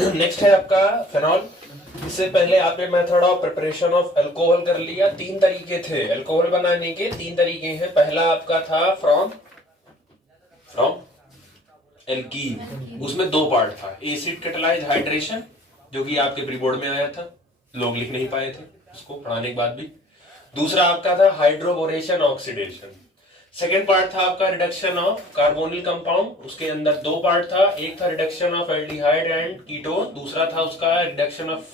Next है आपका phenol. इससे पहले आपने method of preparation of alcohol कर लिया। तीन तरीके थे अल्कोहल बनाने के, तीन तरीके हैं। पहला आपका था फ्रॉम एल्कीन, उसमें दो पार्ट था, एसिड कैटालाइज हाइड्रेशन जो कि आपके प्री बोर्ड में आया था, लोग लिख नहीं पाए थे उसको पढ़ाने के बाद भी। दूसरा आपका था हाइड्रोबोरेशन ऑक्सीडेशन। सेकेंड पार्ट था आपका रिडक्शन ऑफ कार्बोनिल कंपाउंड, उसके अंदर दो पार्ट था, एक था reduction of aldehyde and ketone, दूसरा था उसका reduction of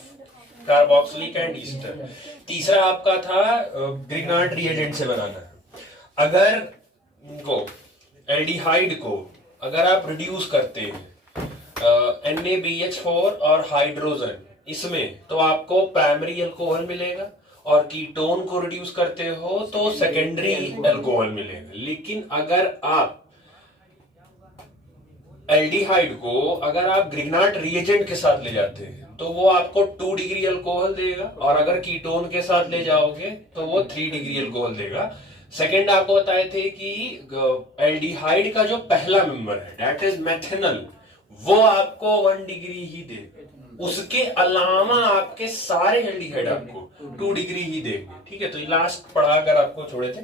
carboxylic and Easter. तीसरा आपका था ग्रिग्नार्ड रिएजेंट से बनाना। अगर को एल्डिहाइड को अगर आप रिड्यूस करते हैं NaBH4 और हाइड्रोजन इसमें, तो आपको प्राइमरी अल्कोहल मिलेगा, और कीटोन को रिड्यूस करते हो तो सेकेंडरी अल्कोहल मिलेगा। लेकिन अगर आप एल्डिहाइड को अगर आप ग्रिग्नार्ड रिएजेंट के साथ ले जाते हैं तो वो आपको 2 डिग्री अल्कोहल देगा, और अगर कीटोन के साथ ले जाओगे तो वो 3 डिग्री अल्कोहल देगा। सेकेंड आपको बताए थे कि एल्डिहाइड का जो पहला मेंबर है दैट इज मेथेनॉल, वो आपको 1 डिग्री ही देगा। उसके अलावा आपके सारे एल्डिहाइड आपको 2 डिग्री ही देंगे। ठीक है, तो ये लास्ट पढ़ा कर आपको छोड़े थे।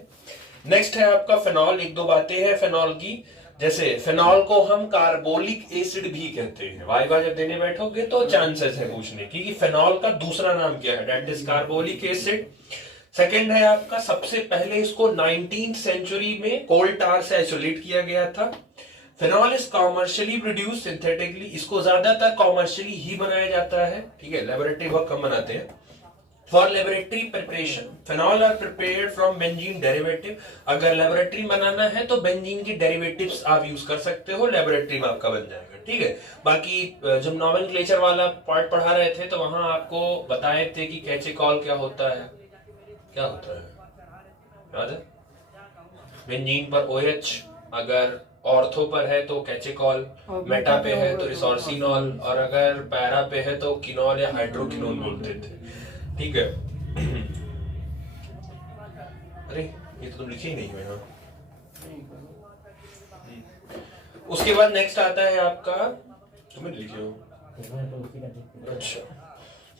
नेक्स्ट है आपका फेनॉल। एक दो बातें हैं फेनॉल की, जैसे फेनॉल को हम कार्बोलिक एसिड भी कहते हैं। वाइवा जब देने बैठोगे तो चांसेस है पूछने की कि फेनॉल का दूसरा नाम क्या है, that is carbolic acid. Second है आपका, सबसे पहले इसको 19th सेंचुरी में कोल टार से आइसोलेट किया गया था। Phenol is commercially produce synthetically, इसको ज्यादातर कॉमर्शियली ही बनाया जाता है। ठीक है, लेबोरेटरी बहुत कम बनाते हैं। For laboratory preparation phenol are prepared from benzene derivative. अगर लेबोरेटरी बनाना है तो बेंजीन की डेरिवेटिव्स आप यूज कर सकते हो, लेबोरेटरी में आपका बन जाएगा। ठीक है, बाकी जब नॉमेनक्लेचर वाला पार्ट पढ़ा रहे थे तो वहां आपको बताए थे कि कैचेकॉल क्या होता है, क्या होता है याद है? बेंजीन पर OH, अगर ऑर्थो पर है तो कैचेकॉल, मेटा पे है तो रिसोर्सिनॉल, और अगर पैरा पे है तो किनॉल या हाइड्रोकिनोन बोलते थे। ठीक है। अरे ये तो तुम लिखे ही नहीं है ना। उसके बाद नेक्स्ट आता है आपका, तुमने लिखे हो? अच्छा,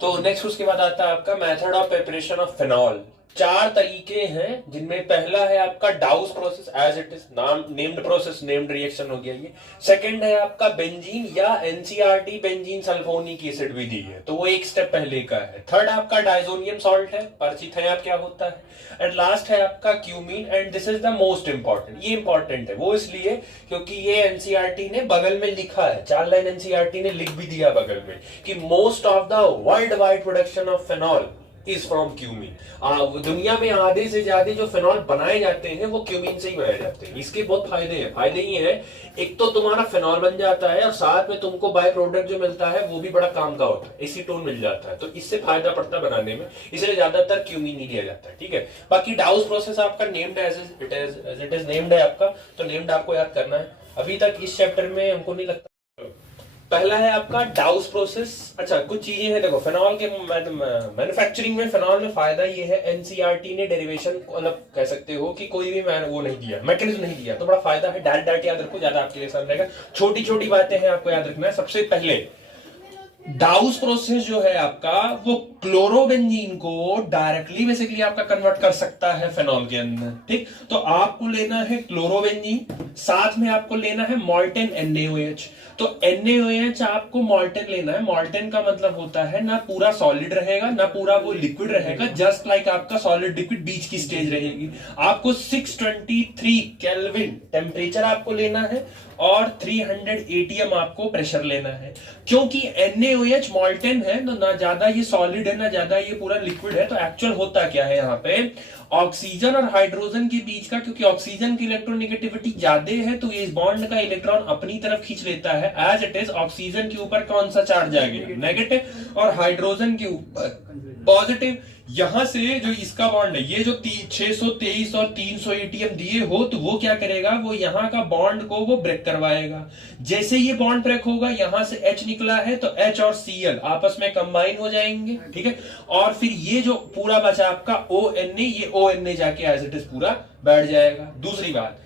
तो नेक्स्ट उसके बाद आता है आपका method of preparation of phenol. 4 तरीके हैं, जिनमें पहला है आपका Dow's process, as it is नाम नेम्ड प्रोसेस, नेम्ड रिएक्शन हो गया ये। सेकंड है आपका बेंजीन या NCRT बेंजीन सल्फोनिक एसिड विधि है, तो वो एक स्टेप पहले का है। थर्ड आपका डाइजोनियम सॉल्ट है, परिचित है आप क्या होता है। एंड लास्ट है आपका cumene, and this is the most important. ये इंपॉर्टेंट है वो इसलिए क्योंकि ये NCRT ने बगल में लिखा है, 4 लाइन NCRT ने लिख भी दिया बगल में कि most of the world wide production of phenol is from cumene. दुनिया में आधे से ज्यादा जो फेनॉल बनाए जाते हैं वो क्यूमीन से ही बनाए जाते हैं। इसके बहुत फायदे हैं। फायदे ये है, एक तो तुम्हारा फेनॉल बन जाता है, और साथ में तुमको बाय प्रोडक्ट जो मिलता है वो भी बड़ा काम का होता है, एसीटोन मिल जाता है, तो इससे फायदा पड़ता है बनाने में, इसलिए ज्यादातर क्यूमीन ही लिया जाता है। ठीक है, बाकी डाउस प्रोसेस आपका named as it is named है आपका, तो नेम्ड आपको याद करना है। अभी तक इस चैप्टर में हमको नहीं लगता। पहला है आपका डाउस प्रोसेस। अच्छा, कुछ चीजें हैं देखो, फेनॉल के मैन्युफैक्चरिंग में फेनॉल में फायदा ये है, NCRT ने डेरिवेशन मतलब कह सकते हो कि कोई भी वो नहीं दिया, मैकेनिज्म नहीं दिया, तो बड़ा फायदा है। डायरेक्ट याद रखो, ज्यादा आपके लिए आसान रहेगा। छोटी छोटी बातें हैं आपको याद रखना है। सबसे पहले डाउस प्रोसेस जो है आपका, वो क्लोरोबेंजीन को डायरेक्टली बेसिकली आपका कन्वर्ट कर सकता है फेनॉल के अंदर। ठीक, तो आपको लेना है क्लोरोबेंजीन, साथ में आपको लेना है मॉल्टेन NaOH। तो NaOH आपको मॉल्टेन लेना है। मॉल्टेन का मतलब होता है ना पूरा सॉलिड रहेगा ना पूरा वो लिक्विड रहेगा, जस्ट लाइक आपका सॉलिड लिक्विड बीच की स्टेज रहेगी। आपको 623 केल्विन टेम्परेचर आपको लेना है, और 300 ATM आपको प्रेशर लेना है। क्योंकि NaOH मॉल्टेन है, तो ना ज्यादा ये सॉलिड है ना ज्यादा ये पूरा लिक्विड है, तो एक्चुअल होता क्या है यहाँ पे, ऑक्सीजन और हाइड्रोजन के बीच का, क्योंकि ऑक्सीजन की इलेक्ट्रोनेगेटिविटी ज्यादा है तो ये इस बॉन्ड का इलेक्ट्रॉन अपनी तरफ खींच लेता है। एज इट इज ऑक्सीजन के ऊपर कौन सा चार्ज आ गया, नेगेटिव, और हाइड्रोजन के ऊपर पॉजिटिव। यहां से जो इसका बॉन्ड है, ये जो 623 और 300 ATM दिए हो, तो वो क्या करेगा, वो यहाँ का बॉन्ड को वो ब्रेक करवाएगा। जैसे ये बॉन्ड ब्रेक होगा, यहां से H निकला है तो H और Cl आपस में कंबाइन हो जाएंगे। ठीक है, और फिर ये जो पूरा बचा आपका ONA, ये ONA जाके एज इट इज पूरा बैठ जाएगा। दूसरी बात,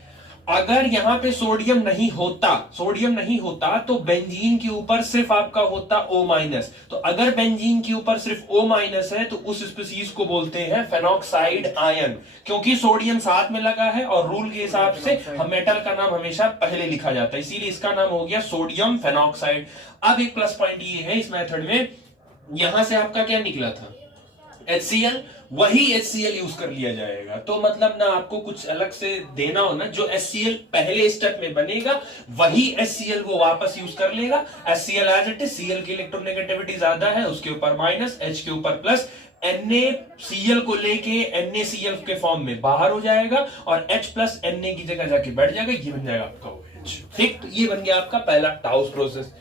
अगर यहां पे सोडियम नहीं होता तो बेंजीन के ऊपर सिर्फ आपका होता O-। तो अगर बेंजीन के ऊपर सिर्फ O- है तो उस स्पीसीज को बोलते हैं फेनॉक्साइड आयन, क्योंकि सोडियम साथ में लगा है और रूल के हिसाब से हम मेटल का नाम हमेशा पहले लिखा जाता है, इसीलिए इसका नाम हो गया सोडियम फेनॉक्साइड। अब एक प्लस पॉइंट ये है इस मेथड में, यहां से आपका क्या निकला था HCl, वही HCl यूज कर लिया जाएगा। तो मतलब ना आपको कुछ अलग से देना हो ना, जो HCl पहले स्टेप में बनेगा वही HCl वो वापस यूज कर लेगा। HCl as it is, Cl की इलेक्ट्रोनेगेटिविटी ज्यादा है, उसके ऊपर माइनस, H के ऊपर प्लस, NaCl को लेके NaCl के फॉर्म में बाहर हो जाएगा और H प्लस Na की जगह जाके बैठ जाएगा, ये बन जाएगा आपका OH। ठीक, तो ये बन गया आपका पहला टाउस प्रोसेस।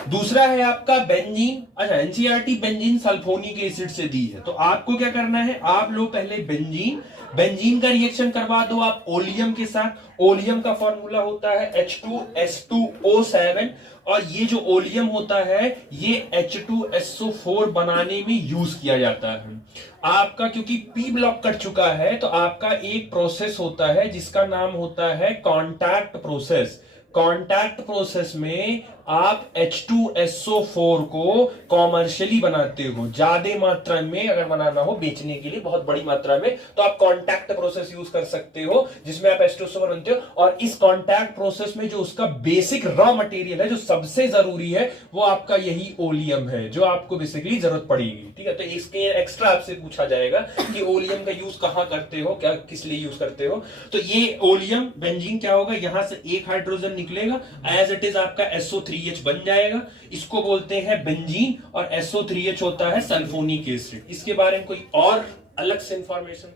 दूसरा है आपका बेंजीन। अच्छा, एनसीईआरटी बेंजीन सल्फोनिक एसिड से दी है, तो आपको क्या करना है, आप लो पहले बेंजीन का रिएक्शन करवा दो आप ओलियम के साथ। ओलियम का फॉर्मूला होता है H2S2O7, और ये जो ओलियम होता है ये H2SO4 बनाने में यूज किया जाता है आपका, क्योंकि पी ब्लॉक कट चुका है तो आपका एक प्रोसेस होता है जिसका नाम होता है कॉन्टैक्ट प्रोसेस। कॉन्टैक्ट प्रोसेस में आप H2SO4 को कॉमर्शियली बनाते हो, ज्यादा मात्रा में अगर बनाना हो बेचने के लिए बहुत बड़ी मात्रा में, तो आप कॉन्टैक्ट प्रोसेस यूज कर सकते हो जिसमें आप H2SO4 बनते हो। और इस कॉन्टैक्ट प्रोसेस में जो उसका बेसिक रॉ मटेरियल है, जो सबसे जरूरी है, वो आपका यही ओलियम है, जो आपको बेसिकली जरूरत पड़ेगी। ठीक है, तो इसके एक्स्ट्रा आपसे पूछा जाएगा कि ओलियम का यूज कहां करते हो, क्या किस लिए यूज करते हो। तो ये ओलियम बेंजीन क्या होगा, यहां से एक हाइड्रोजन निकलेगा, एज इट इज आपका SO3H बन जाएगा, इसको बोलते हैं बेंजीन, और SO3H होता है सल्फोनिक एसिड। इसके बारे में कोई और अलग से इंफॉर्मेशन,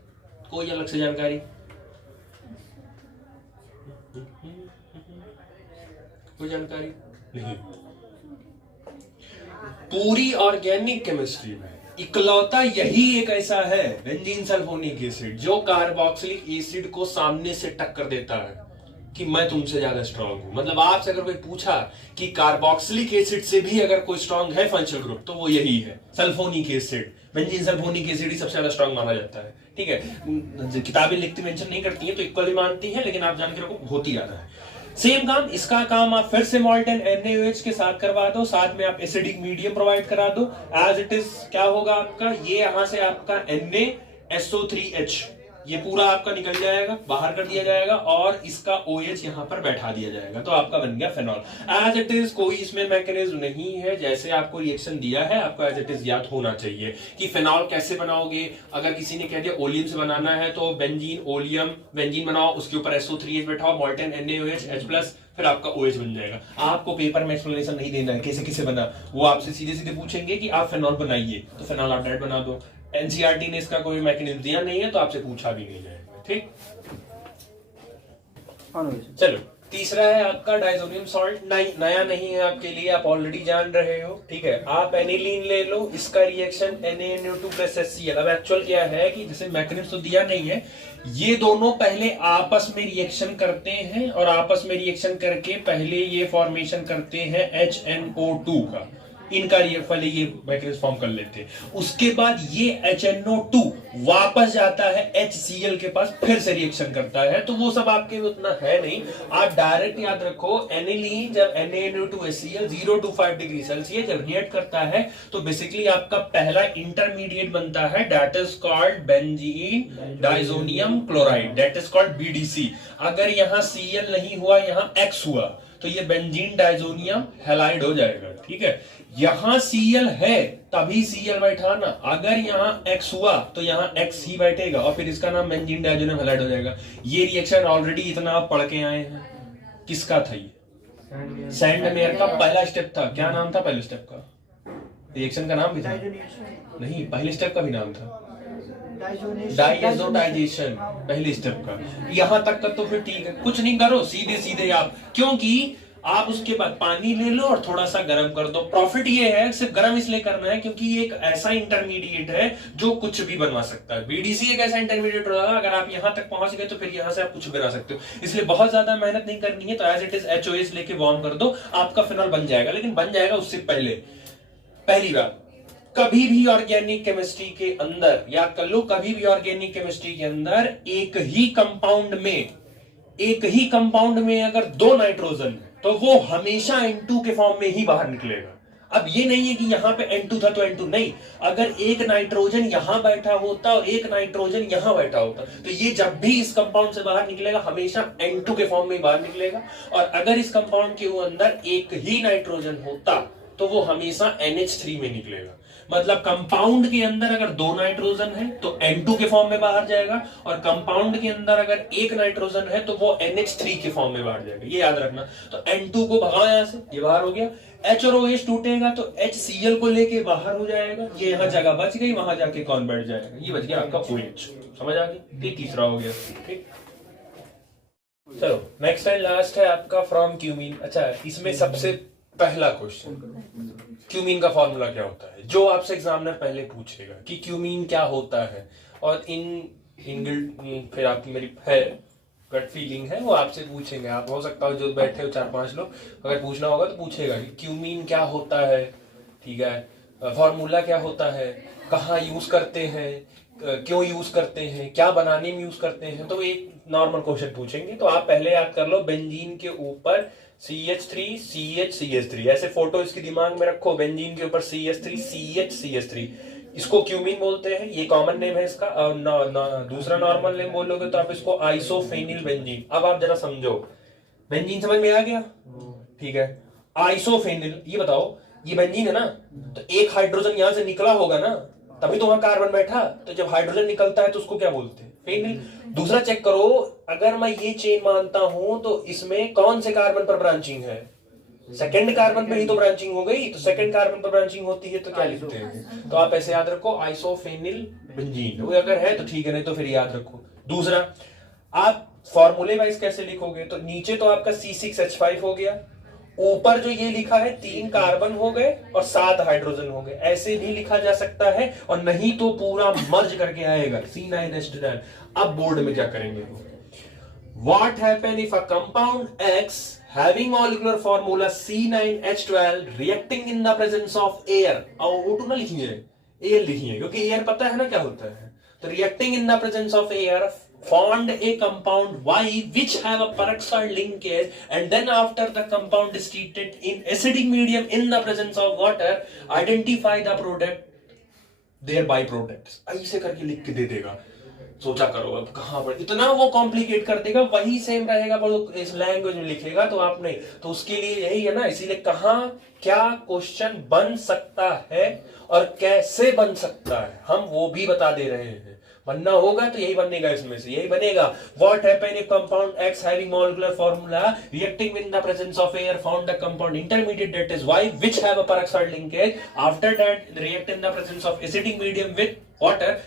कोई अलग से जानकारी, कोई जानकारी नहीं। पूरी ऑर्गेनिक केमिस्ट्री में इकलौता यही एक ऐसा है बेंजीन सल्फोनिक एसिड जो कार्बोक्सिलिक एसिड को सामने से टक्कर देता है कि मैं तुमसे ज्यादा स्ट्रांग हूं। मतलब आपसे अगर कोई पूछा कि कार्बोक्सिलिक एसिड से भी अगर कोई स्ट्रांग है फंक्शनल ग्रुप, तो वो यही है, sulphonic acid. Benzene sulphonic acid ही सबसे ज्यादा स्ट्रांग माना जाता है। ठीक है, किताबें लिखती मेंशन नहीं करती हैं तो इक्वली मानती है, लेकिन आप जान के रखो होती ज्यादा है। सेम काम, इसका काम आप फिर से मॉल्टन NaOH के साथ करवा दो, साथ में आप एसिडिक मीडियम प्रोवाइड करा दो। एज इट इज क्या होगा आपका, ये यहां से आपका NaSO3H ये पूरा आपका निकल जाएगा, बाहर कर दिया जाएगा, और इसका OH यहां पर बैठा दिया जाएगा, तो आपका बन गया फेनॉल। एज इट इज कोई इसमें मैकेनिज्म नहीं है, जैसे आपको रिएक्शन दिया है आपको एज इट इज याद होना चाहिए कि फेनॉल कैसे बनाओगे। अगर किसी ने कह दिया ओलियम से बनाना है तो बेंजीन ओलियम बेंजीन बनाओ, उसके ऊपर SO3H बैठाओ, मॉल्टन NaOH H+, फिर आपका OH बन जाएगा। आपको पेपर में एक्सप्लेनेशन नहीं देना है कैसे कैसे बना, वो आपसे सीधे सीधे पूछेंगे कि आप फेनॉल बनाइए, तो फेनॉल आप डायरेक्ट बना दो। एनसीईआरटी ने इसका कोई मैकेनिज्म दिया नहीं है तो आपसे पूछा भी नहीं जाएगा। ठीक, चलो तीसरा है आपका डाइजोनियम सॉल्ट। नया नहीं है आपके लिए, आप ऑलरेडी जान रहे हो। ठीक है, आप एनिलीन ले लो, इसका रिएक्शन NaNO2 + HCl। अब एक्चुअल क्या है कि जैसे मैकेनिज्म तो दिया नहीं है, ये दोनों पहले आपस में रिएक्शन करते हैं और आपस में रिएक्शन करके पहले ये फॉर्मेशन करते हैं HNO2 का, इनका पहले ये मैकेनिज्म फॉर्म कर लेते हैं। उसके बाद ये HNO2 वापस जाता है HCl के पास, फिर से रिएक्शन करता है। तो वो सब आपके उतना है नहीं, आप डायरेक्ट याद रखो एनिलीन जब NaNO2HCl 0 to 5 डिग्री सेल्सियस जब रिएक्ट करता है तो बेसिकली आपका पहला इंटरमीडिएट बनता है, that is called benzene diazonium chloride, that is called BDC। अगर यहां Cl नहीं हुआ, यहां X हुआ, तो ये बेंजीन डाइजोनियम हैलाइड हो जाएगा। ठीक है, यहां Cl है तभी Cl बैठाना, अगर यहां X हुआ तो यहां X ही बैठेगा और फिर इसका नाम बेंजीन डाइजोनियम हैलाइड हो जाएगा। ये रिएक्शन ऑलरेडी इतना आप पढ़ के आए हैं। किसका था ये, सैंडमेयर का पहला स्टेप था। क्या नाम था पहले स्टेप का, रिएक्शन का नाम भी था नहीं, पहले स्टेप का भी नाम था डाइएज़ोटाइजेशन, पहले स्टेप का। यहां तक तो फिर ठीक है, कुछ नहीं करो, सीधे सीधे आप, क्योंकि आप उसके बाद पानी ले लो और थोड़ा सा गर्म कर दो। प्रॉफिट ये है, सिर्फ गर्म इसलिए करना है क्योंकि ये एक ऐसा इंटरमीडिएट है जो कुछ भी बनवा सकता है। BDC एक ऐसा इंटरमीडिएट होगा, अगर आप यहां तक पहुंच गए तो फिर यहां से आप कुछ बना सकते हो। इसलिए बहुत ज्यादा मेहनत नहीं करनी है, तो एज इट इज HOH लेके वार्म कर दो, आपका फिनॉल बन जाएगा। लेकिन बन जाएगा उससे पहले, पहली बात, कभी भी ऑर्गेनिक केमिस्ट्री के अंदर, याद कर लो, कभी भी ऑर्गेनिक केमिस्ट्री के अंदर एक ही कंपाउंड में एक ही कंपाउंड में अगर 2 नाइट्रोजन है तो वो हमेशा N2 के फॉर्म में ही बाहर निकलेगा। अब ये नहीं है कि यहां पे N2 था तो N2 नहीं, अगर एक नाइट्रोजन यहां बैठा होता और एक नाइट्रोजन यहां बैठा होता तो ये जब भी इस कंपाउंड से बाहर निकलेगा हमेशा N2 के फॉर्म में बाहर निकलेगा, और अगर इस कंपाउंड के अंदर एक ही नाइट्रोजन होता तो वो हमेशा NH3 में निकलेगा। मतलब कंपाउंड के अंदर अगर 2 नाइट्रोजन है तो N2 के फॉर्म में बाहर जाएगा, और कंपाउंड के अंदर अगर एक नाइट्रोजन है तो वो NH3 के फॉर्म में बाहर जाएगा, ये याद रखना। तो N2 को भगाओ यहां से, ये बाहर हो गया, H और OH टूटेगा तो HCl को लेके बाहर हो जाएगा, ये यहां जगह बच गई, वहां जाके कौन बैठ जाएगा, ये बच गया आपका OH। समझ आ गई? ये तीसरा हो गया। ठीक, चलो नेक्स्ट एंड लास्ट है आपका फ्रॉम क्यूमीन। अच्छा, इसमें सबसे पहला क्वेश्चन, क्यूमीन का फॉर्मूला क्या होता है, जो आपसे एग्जामिनर पहले पूछेगा कि क्यूमीन क्या होता है, और फिर आपकी मेरी गट फीलिंग है वो आपसे पूछेंगे। आप हो सकता हो जो बैठे हो 4-5 लोग, अगर पूछना होगा तो पूछेगा कि क्यूमीन क्या होता है, ठीक है, फॉर्मूला क्या होता है, कहाँ यूज करते हैं, क्यों यूज करते हैं, क्या बनाने में यूज करते हैं, तो एक नॉर्मल क्वेश्चन पूछेंगे। तो आप पहले याद कर लो, बेंजीन के ऊपर CH3 CH CH3, ऐसे फोटो इसके दिमाग में रखो, बेंजीन के ऊपर CH3 CH CH3, इसको क्यूमीन बोलते हैं, ये कॉमन नेम है इसका। दूसरा नॉर्मल नेम बोलोगे तो आप इसको आइसोफेनिल बेंजीन। अब आप जरा समझो, बेंजीन समझ में आ गया? ठीक है, आइसोफेनिल, ये बताओ, ये बेंजीन है ना, तो एक हाइड्रोजन यहां से निकला होगा ना, तभी तो वहां कार्बन बैठा, तो जब हाइड्रोजन निकलता है तो उसको क्या बोलते हैं? फेनिल। दूसरा चेक करो, अगर मैं ये चेन मानता हूं तो इसमें कौन से कार्बन पर ब्रांचिंग है? सेकंड कार्बन पे ही तो ब्रांचिंग हो गई, तो सेकंड कार्बन पर ब्रांचिंग होती है तो क्या लिखते हैं? तो आप ऐसे याद रखो, आइसोफेनिल बेंजीन। वो अगर है तो ठीक है, नहीं तो फिर याद रखो। दूसरा, आप फॉर्मूले वाइज कैसे लिखोगे, तो नीचे तो आपका C6H5 हो गया, ऊपर जो ये लिखा है 3 कार्बन हो गए और 7 हाइड्रोजन हो गए, ऐसे भी लिखा जा सकता है, और नहीं तो पूरा मर्ज करके आएगा C9H9। अब बोर्ड में क्या करेंगे, what happen if a compound X having molecular formula C9H12 reacting in the presence of air, और O2 ना लिखिए, एयर लिखिए, क्योंकि एयर पता है ना क्या होता है। तो reacting in the presence of air formed a compound Y which have a peroxide linkage, and then after the compound is treated in acidic medium in the presence of water, identify the product, their byproducts। ऐसे करके लिख के दे देगा। सोचा करो अब कहां पर इतना वो कॉम्प्लिकेट कर देगा, वही सेम रहेगा पर इस लैंग्वेज में लिखेगा तो आप नहीं, तो उसके लिए यही है ना, इसीलिए कहां क्या क्वेश्चन बन सकता है और कैसे बन सकता है हम वो भी बता दे रहे हैं। बनना होगा तो यही बनेगा, इसमें से यही बनेगा, what happen if compound X having molecular formula reacting in the presence of air found the compound intermediate that is Y which have a peroxide linkage, after that react in the presence of acidic medium with water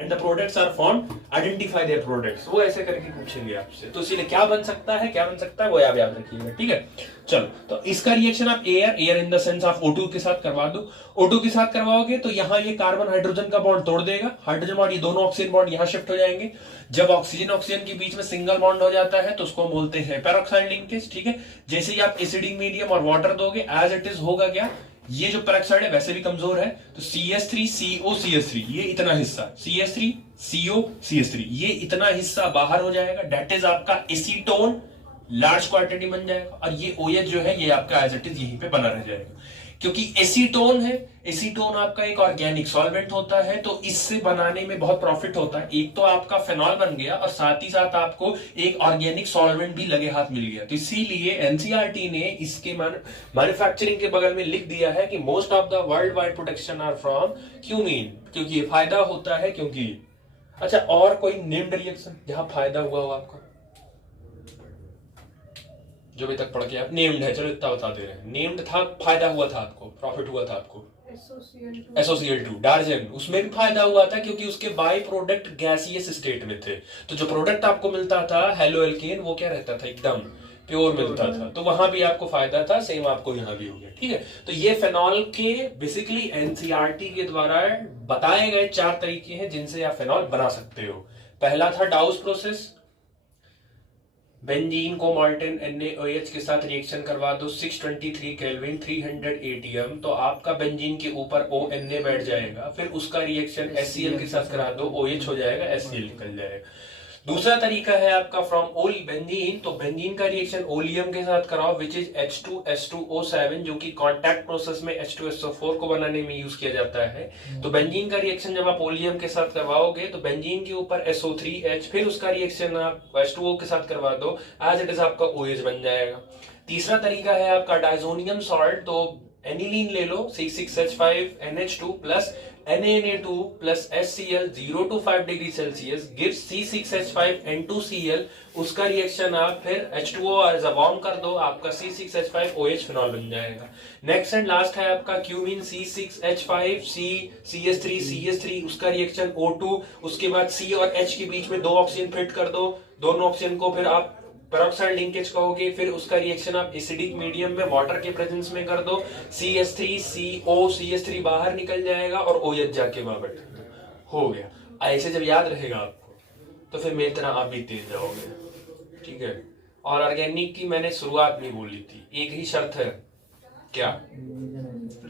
and the products are formed, identify their products। वो ऐसे करके पूछेंगे आपसे, तो इसीलिए क्या बन सकता है, क्या बन सकता है वो आप याद रखिएगा। ठीक है, चलो, तो इसका रिएक्शन आप air in the sense of O2 के साथ करवा दो। O2 के साथ करवाओगे तो यहाँ ये कार्बन हाइड्रोजन का बॉन्ड तोड़ देगा, हाइड्रोजन बॉन्ड, ये दोनों ऑक्सीजन बॉन्ड यहाँ शिफ्ट हो जाएंगे। जब ऑक्सीजन के बीच में सिंगल बॉन्ड हो जाता है तो उसको हम बोलते हैं पेरोक्साइड लिंकेज। ठीक है, जैसे ही आप एसिडिक मीडियम और वाटर दोगे, एज इट इज होगा क्या, ये जो पेरोक्साइड है वैसे भी कमजोर है, तो CH3 CO CH3, ये इतना हिस्सा CH3 CO CH3, ये इतना हिस्सा बाहर हो जाएगा, डेट इज आपका एसीटोन, लार्ज क्वांटिटी बन जाएगा, और ये OH जो है ये आपका एज इट इज यहीं पे बना रह जाएगा, क्योंकि एसीटोन है। एसीटोन आपका एक ऑर्गेनिक सॉल्वेंट होता है, तो इससे बनाने में बहुत प्रॉफिट होता है। एक तो आपका फेनॉल बन गया और साथ ही साथ आपको एक ऑर्गेनिक सॉल्वेंट भी लगे हाथ मिल गया। तो इसीलिए एनसीईआरटी ने इसके मैन्युफैक्चरिंग के बगल में लिख दिया है कि most of the world wide production are from cumene, क्योंकि ये फायदा होता है। क्योंकि अच्छा, और कोई नेम्ड रिएक्शन जहां फायदा हुआ हो आपका, जो अभी तक पढ़ के आप नेम्ड है, चलो इतना बता दे रहे हैं, नेम्ड था, फायदा हुआ था आपको, प्रॉफिट हुआ था आपको, SOCl2 डार्जन, उसमें भी फायदा हुआ था क्योंकि उसके बाय प्रोडक्ट गैसियस स्टेट में थे। तो जो प्रोडक्ट आपको मिलता था हेलो एल्केन, वो क्या रहता था, एकदम प्योर मिलता था, तो वहां भी आपको फायदा था। सेम आपको यहाँ भी हो गया। ठीक है, तो ये फेनॉल के बेसिकली एनसीईआरटी के द्वारा बताए गए 4 तरीके हैं जिनसे आप फेनॉल बना सकते हो। पहला था डाउस प्रोसेस, बेंजीन को मॉल्टेन NaOH के साथ रिएक्शन करवा दो 623 केल्विन 300 ATM, तो आपका बेंजीन के ऊपर ONa बैठ जाएगा, फिर उसका रिएक्शन HCl के साथ करा दो, OH हो जाएगा, HCl निकल जाएगा। दूसरा तरीका है आपका फ्रॉम ओल बेंजीन, तो बेंजीन का रिएक्शन ओलियम के साथ कराओ विच इज H2S2O7 जो कि कांटेक्ट प्रोसेस में H2SO4 को बनाने में यूज किया जाता है। तो बेंजीन का रिएक्शन जब आप ओलियम के साथ करवाओगे तो बेंजीन के ऊपर SO3H, फिर उसका रिएक्शन आप H2O के साथ करवा दो, एज इट इज आपका OH बन जाएगा। तीसरा तरीका है आपका डाइजोनियम सॉल्ट, तो एनिलीन ले लो C6H5NH2 plus Na2 plus HCl 0 to 5 degree Celsius gives C6H5N2Cl, उसका रिएक्शन आप फिर H2O एज अ वार्म कर दो, आपका C6H5OH फिनॉल बन जाएगा। नेक्स्ट एंड लास्ट है आपका क्यूमीन C6H5CS3, उसका रिएक्शन O2, उसके बाद C और H के बीच में दो ऑक्सीजन फिट कर दो, दोनों ऑक्सीजन को फिर आप पेरोक्साइड लिंकेज कहोगे, फिर उसका रिएक्शन आप एसिडिक मीडियम में वाटर के प्रेजेंस में कर दो, CH3CO, बाहर निकल जाएगा और OH जाके वहां बैठेगा, हो गया। ऐसे जब याद रहेगा आपको तो फिर मेरी तरह आप भी तेज जाओगे, ठीक है। और ऑर्गेनिक की मैंने शुरुआत में बोली थी, एक ही शर्त है, क्या?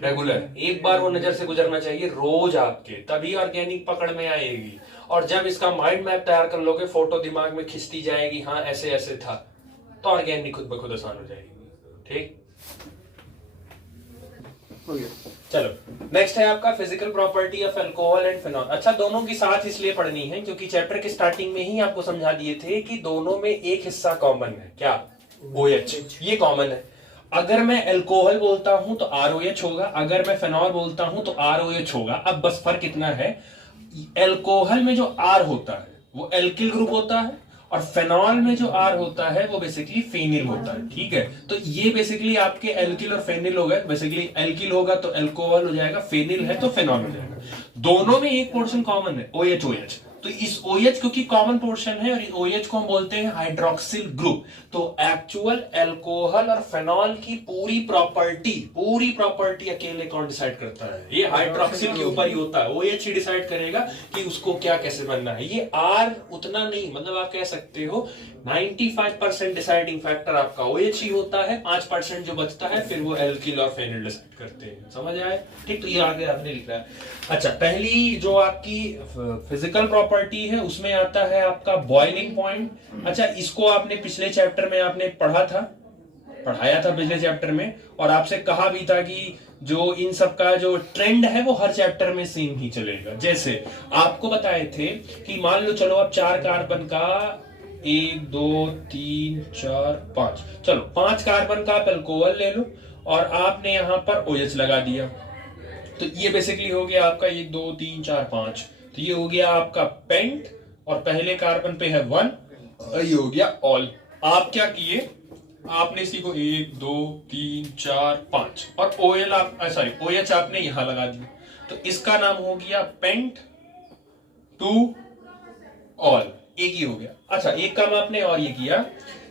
रेगुलर, एक बार वो नजर से गुजरना चाहिए रोज आपके, तभी ऑर्गेनिक पकड़ में आएगी। और जब इसका माइंड मैप तैयार कर लोगे, फोटो दिमाग में खिंचती जाएगी, हाँ ऐसे ऐसे था, तो ऑर्गेनिक खुद ब खुद आसान हो जाएगी, ठीक हो गया। चलो नेक्स्ट है आपका physical property of alcohol and phenol. अच्छा, दोनों की साथ इसलिए पढ़नी है क्योंकि चैप्टर के स्टार्टिंग में ही आपको समझा दिए थे कि दोनों में एक हिस्सा कॉमन है, क्या? OH, ये कॉमन है। अगर मैं अल्कोहल बोलता हूं तो ROH होगा, अगर मैं फिनॉल बोलता हूं तो ROH होगा। अब बस फर्क इतना है, अल्कोहल में जो R होता है वो एल्किल ग्रुप होता है, और फेनॉल में जो R होता है वो बेसिकली फेनिल होता है, ठीक है। तो ये बेसिकली आपके एल्किल और फेनिल हो गए। बेसिकली एल्किल होगा तो अल्कोहल हो जाएगा, फेनिल है तो फेनॉल हो जाएगा। दोनों में एक पोर्शन कॉमन है, OH। तो इस OH क्योंकि कॉमन पोर्शन है और इस OH को हम बोलते हैं हाइड्रोक्सिल ग्रुप। तो एक्चुअल अल्कोहल और फेनॉल की पूरी प्रॉपर्टी अकेले कौन डिसाइड करता है? ये हाइड्रोक्सिल के ऊपर ही होता है। OH ही डिसाइड करेगा कि उसको क्या कैसे बनना है। ये R उतना नहीं, मतलब आप कह सकते हो 95% डिसाइडिंग फैक्टर आपका OH ही होता है, 5% जो बचता है फिर वो एल्किल और फेनिल डिसाइड करते हैं। समझ आए? ठीक, तो ये आगे आपने लिखा है। अच्छा, पहली जो आपकी फिजिकल प्रॉपर्टी है उसमें आता है आपका बॉइलिंग पॉइंट। अच्छा, इसको आपने पिछले चैप्टर में आपने पढ़ाया था पिछले चैप्टर में, और आपसे कहा भी था कि जो इन सब का जो ट्रेंड है वो हर चैप्टर में सेम ही चलेगा। जैसे आपको बताए थे कि मान लो चलो आप 4 कार्बन का 1 2 3 4 5, चलो 5 कार्बन का आप अल्कोहल ले लो और आपने यहां पर OH लगा दिया, तो ये बेसिकली हो गया आपका 1 2 3 4 5। तो ये हो गया आपका पेंट, और पहले कार्बन पे है 1, ये हो गया ऑल। आप क्या किए, आपने इसी को 1 2 3 4 5 और OH आपने यहां लगा दिया, तो इसका नाम हो गया पेंट टू ऑल, एक ही हो गया। अच्छा, एक काम आपने और ये किया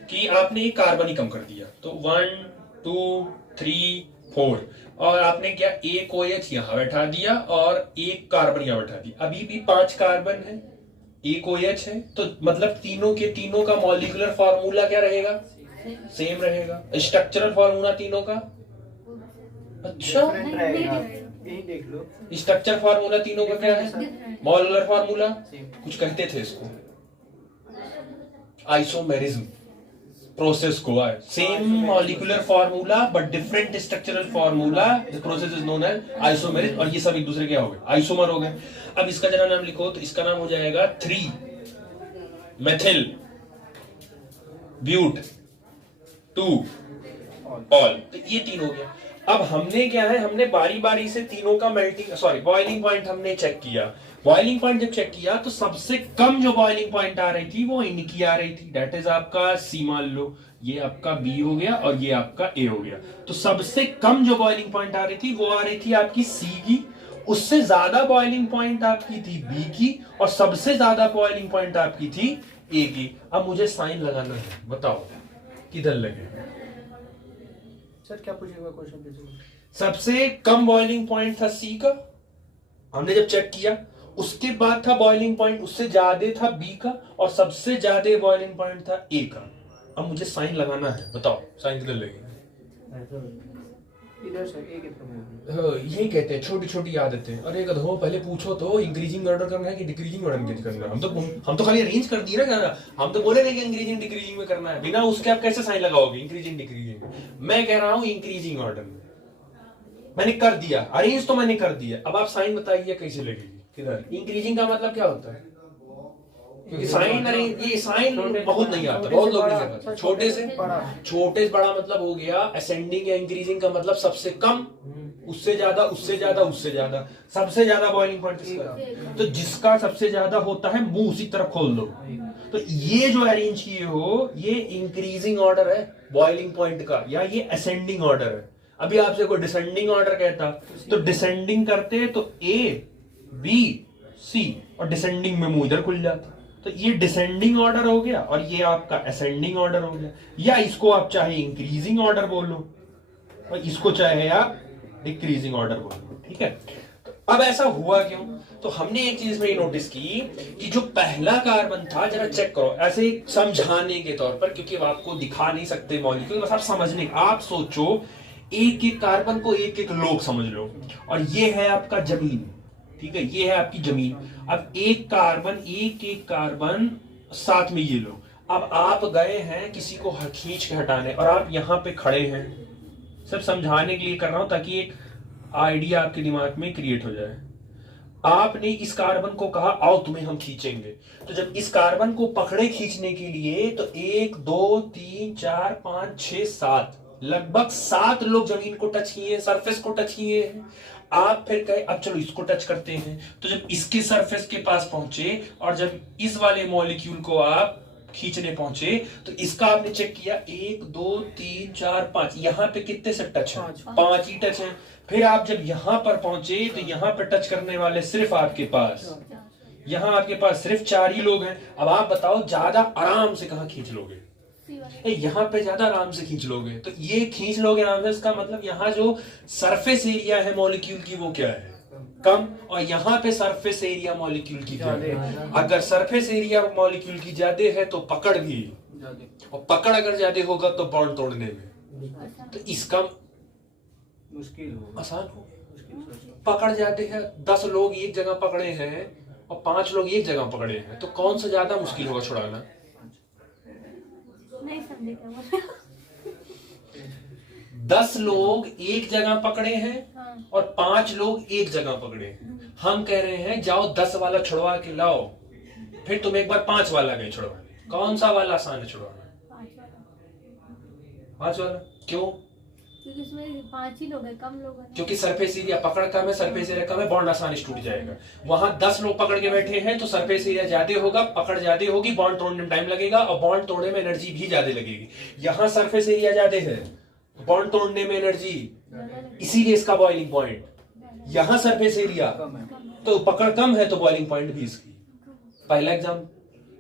कि आपने एक कार्बन ही कम कर दिया, तो 1 2 3 4, और आपने क्या एक OH यहां बैठा दिया और एक कार्बन यहां बैठा दिया। अभी भी 5 कार्बन है, एक OH है, तो मतलब तीनों के तीनों का मॉलिक्यूलर फार्मूला क्या रहेगा? सेम रहेगा। स्ट्रक्चरल फार्मूला तीनों का अच्छा देख लो, स्ट्रक्चर फार्मूला तीनों का क्या है? मॉलिक्यूलर फार्मूला कुछ कहते थे इसको, आइसोमेरिज्म प्रोसेस को, same molecular formula but different structural formula, this process is known as isomerism, और ये सब एक दूसरे क्या हो गए? आइसोमर हो गए। अब इसका जरा नाम लिखो, तो इसका नाम हो जाएगा 3 मेथिल ब्यूट 2 ऑल। तो ये 3 हो गया। अब हमने क्या है, हमने बारी बारी से तीनों का बॉइलिंग पॉइंट हमने चेक किया। बॉइलिंग पॉइंट जब चेक किया तो सबसे कम जो बॉइलिंग पॉइंट आ रही थी वो इनकी आ रही थी, दैट इज आपका C मान लो, ये आपका B हो गया और ये आपका A हो गया। तो सबसे कम जो बॉइलिंग पॉइंट आ रही थी वो आ रही थी आपकी C की, उससे ज्यादा बॉइलिंग पॉइंट आपकी थी B की, और सबसे ज्यादा बॉइलिंग पॉइंट आपकी थी A की। अब मुझे साइन लगाना है, बताओ किधर लगे? सर क्या पूछेगा क्वेश्चन? सबसे कम बॉइलिंग पॉइंट था C का, हमने जब चेक किया, उसके बाद था बॉइलिंग पॉइंट उससे ज्यादा था B का, और सबसे ज्यादा बॉइलिंग पॉइंट था A का। अब मुझे साइन लगाना है, बताओ साइन किधर लगेगा? इधर से एक तरफ होगी। हाँ, यही कहते हैं छोटी छोटी आदतें। अरे गधो, पहले पूछो तो इंक्रीजिंग ऑर्डर करना है कि डिक्रीजिंग ऑर्डर करना है। हम तो खाली अरेंज कर दिए ना करना। हम तो बोले नहीं कि इंक्रीजिंग डिक्रीजिंग में करना है। बिना उसके आप कैसे साइन लगाओगे इंक्रीजिंग डिक्रीजिंग? मैं कह रहा हूँ इंक्रीजिंग ऑर्डर में मैंने कर दिया, अरेंज तो मैंने कर दिया। अब आप साइन बताइए कैसे लगेगी, किधर? इंक्रीजिंग का मतलब क्या होता है? क्योंकि साइन, अरे ये साइन बहुत नहीं आता, बहुत लोग नहीं आता। छोटे से बड़ा मतलब हो गया असेंडिंग या इंक्रीजिंग का मतलब सबसे कम, उससे ज्यादा, उससे ज्यादा, उससे ज्यादा। सबसे ज्यादा बॉइलिंग पॉइंट किसका? तो जिसका सबसे ज्यादा होता है मुंह उसी तरफ खोल दो। तो ये जो अरेंज किए हो ये इंक्रीजिंग ऑर्डर है बॉइलिंग पॉइंट का, या ये असेंडिंग ऑर्डर है। अभी आपसे कोई डिसेंडिंग ऑर्डर कहता तो डिसेंडिंग करते तो ए बी सी और डिसेंडिंग में मुंह इधर खुल जाता। तो ये डिसेंडिंग ऑर्डर हो गया और ये आपका असेंडिंग ऑर्डर हो गया। या इसको आप चाहे इंक्रीजिंग ऑर्डर बोलो और इसको चाहे आप डिक्रीजिंग ऑर्डर बोलो, ठीक है? तो अब ऐसा हुआ क्यों? तो हमने एक चीज में नोटिस की कि जो पहला कार्बन था, जरा चेक करो ऐसे समझाने के तौर पर, क्योंकि आपको दिखा नहीं सकते मॉलिक्यूल, बस आप समझने। आप सोचो एक एक कार्बन को एक एक लोग समझ लो, और ये है आपका जमीन, ठीक है? ये है आपकी जमीन। अब एक एक कार्बन साथ में ये लो। अब आप गए हैं किसी को खींच के हटाने और आप यहां पे खड़े हैं। सब समझाने के लिए कर रहा हूं ताकि एक आइडिया आपके दिमाग में क्रिएट हो जाए। आपने इस कार्बन को कहा आओ तुम्हें हम खींचेंगे। तो जब इस कार्बन को पकड़े खींचने के लिए तो 1 2 3 4 5 6 7 लगभग 7 लोग जमीन को टच किए, सरफेस को टच किए हैं। आप फिर कहे अब चलो इसको टच करते हैं। तो जब इसके सरफेस के पास पहुंचे और जब इस वाले मॉलिक्यूल को आप खींचने पहुंचे तो इसका आपने चेक किया 1 2 3 4 5, यहां पे कितने से टच है? 5 ही टच है। फिर आप जब यहां पर पहुंचे तो यहां पर टच करने वाले सिर्फ आपके पास, यहां आपके पास सिर्फ 4 ही लोग हैं। अब आप बताओ ज्यादा आराम से कहां खींच लोगे? यहां पे ज्यादा आराम से खींच लोगे। तो ये खींच लोगे आराम से, इसका मतलब यहां जो सरफेस एरिया है मॉलिक्यूल की वो क्या है? कम। और यहाँ पे सरफेस एरिया मॉलिक्यूल की ज्यादा है। अगर सरफेस एरिया मॉलिक्यूल की ज्यादा है तो पकड़ भी, और पकड़ अगर ज्यादा होगा तो बॉन्ड तोड़ने में तो इसका मुश्किल हो, आसान हो। पकड़ जाते हैं, 10 लोग एक जगह पकड़े हैं और 5 लोग एक जगह पकड़े हैं, तो कौन सा ज्यादा मुश्किल होगा छुड़ाना? नहीं समझे क्या बोल रहे हो? 10 लोग एक जगह पकड़े हैं और 5 लोग एक जगह पकड़े हैं। हम कह रहे हैं जाओ 10 वाला छुड़वा के लाओ, फिर तुम एक बार 5 वाला गए छुड़वाने। कौन सा वाला आसान है छुड़वाना? 5 वाला। क्यों? क्योंकि इसमें 5 ही लोग हैं, कम लोग हैं। क्योंकि सरफेस एरिया पकड़ कम है, सरफेस एरिया कम है, बॉन्ड आसानी से टूट जाएगा। वहां 10 लोग पकड़ के बैठे हैं तो सरफेस एरिया ज्यादा होगा, पकड़ ज्यादा होगी, बॉन्ड तोड़ने में टाइम लगेगा और बॉन्ड तोड़ने में एनर्जी भी ज्यादा लगेगी। यहाँ सरफेस एरिया ज्यादा है, बॉन्ड तोड़ने में एनर्जी, इसीलिए इसका बॉइलिंग पॉइंट। यहाँ सरफेस एरिया तो पकड़ कम है तो बॉइलिंग पॉइंट भी इसकी। पहला एग्जाम।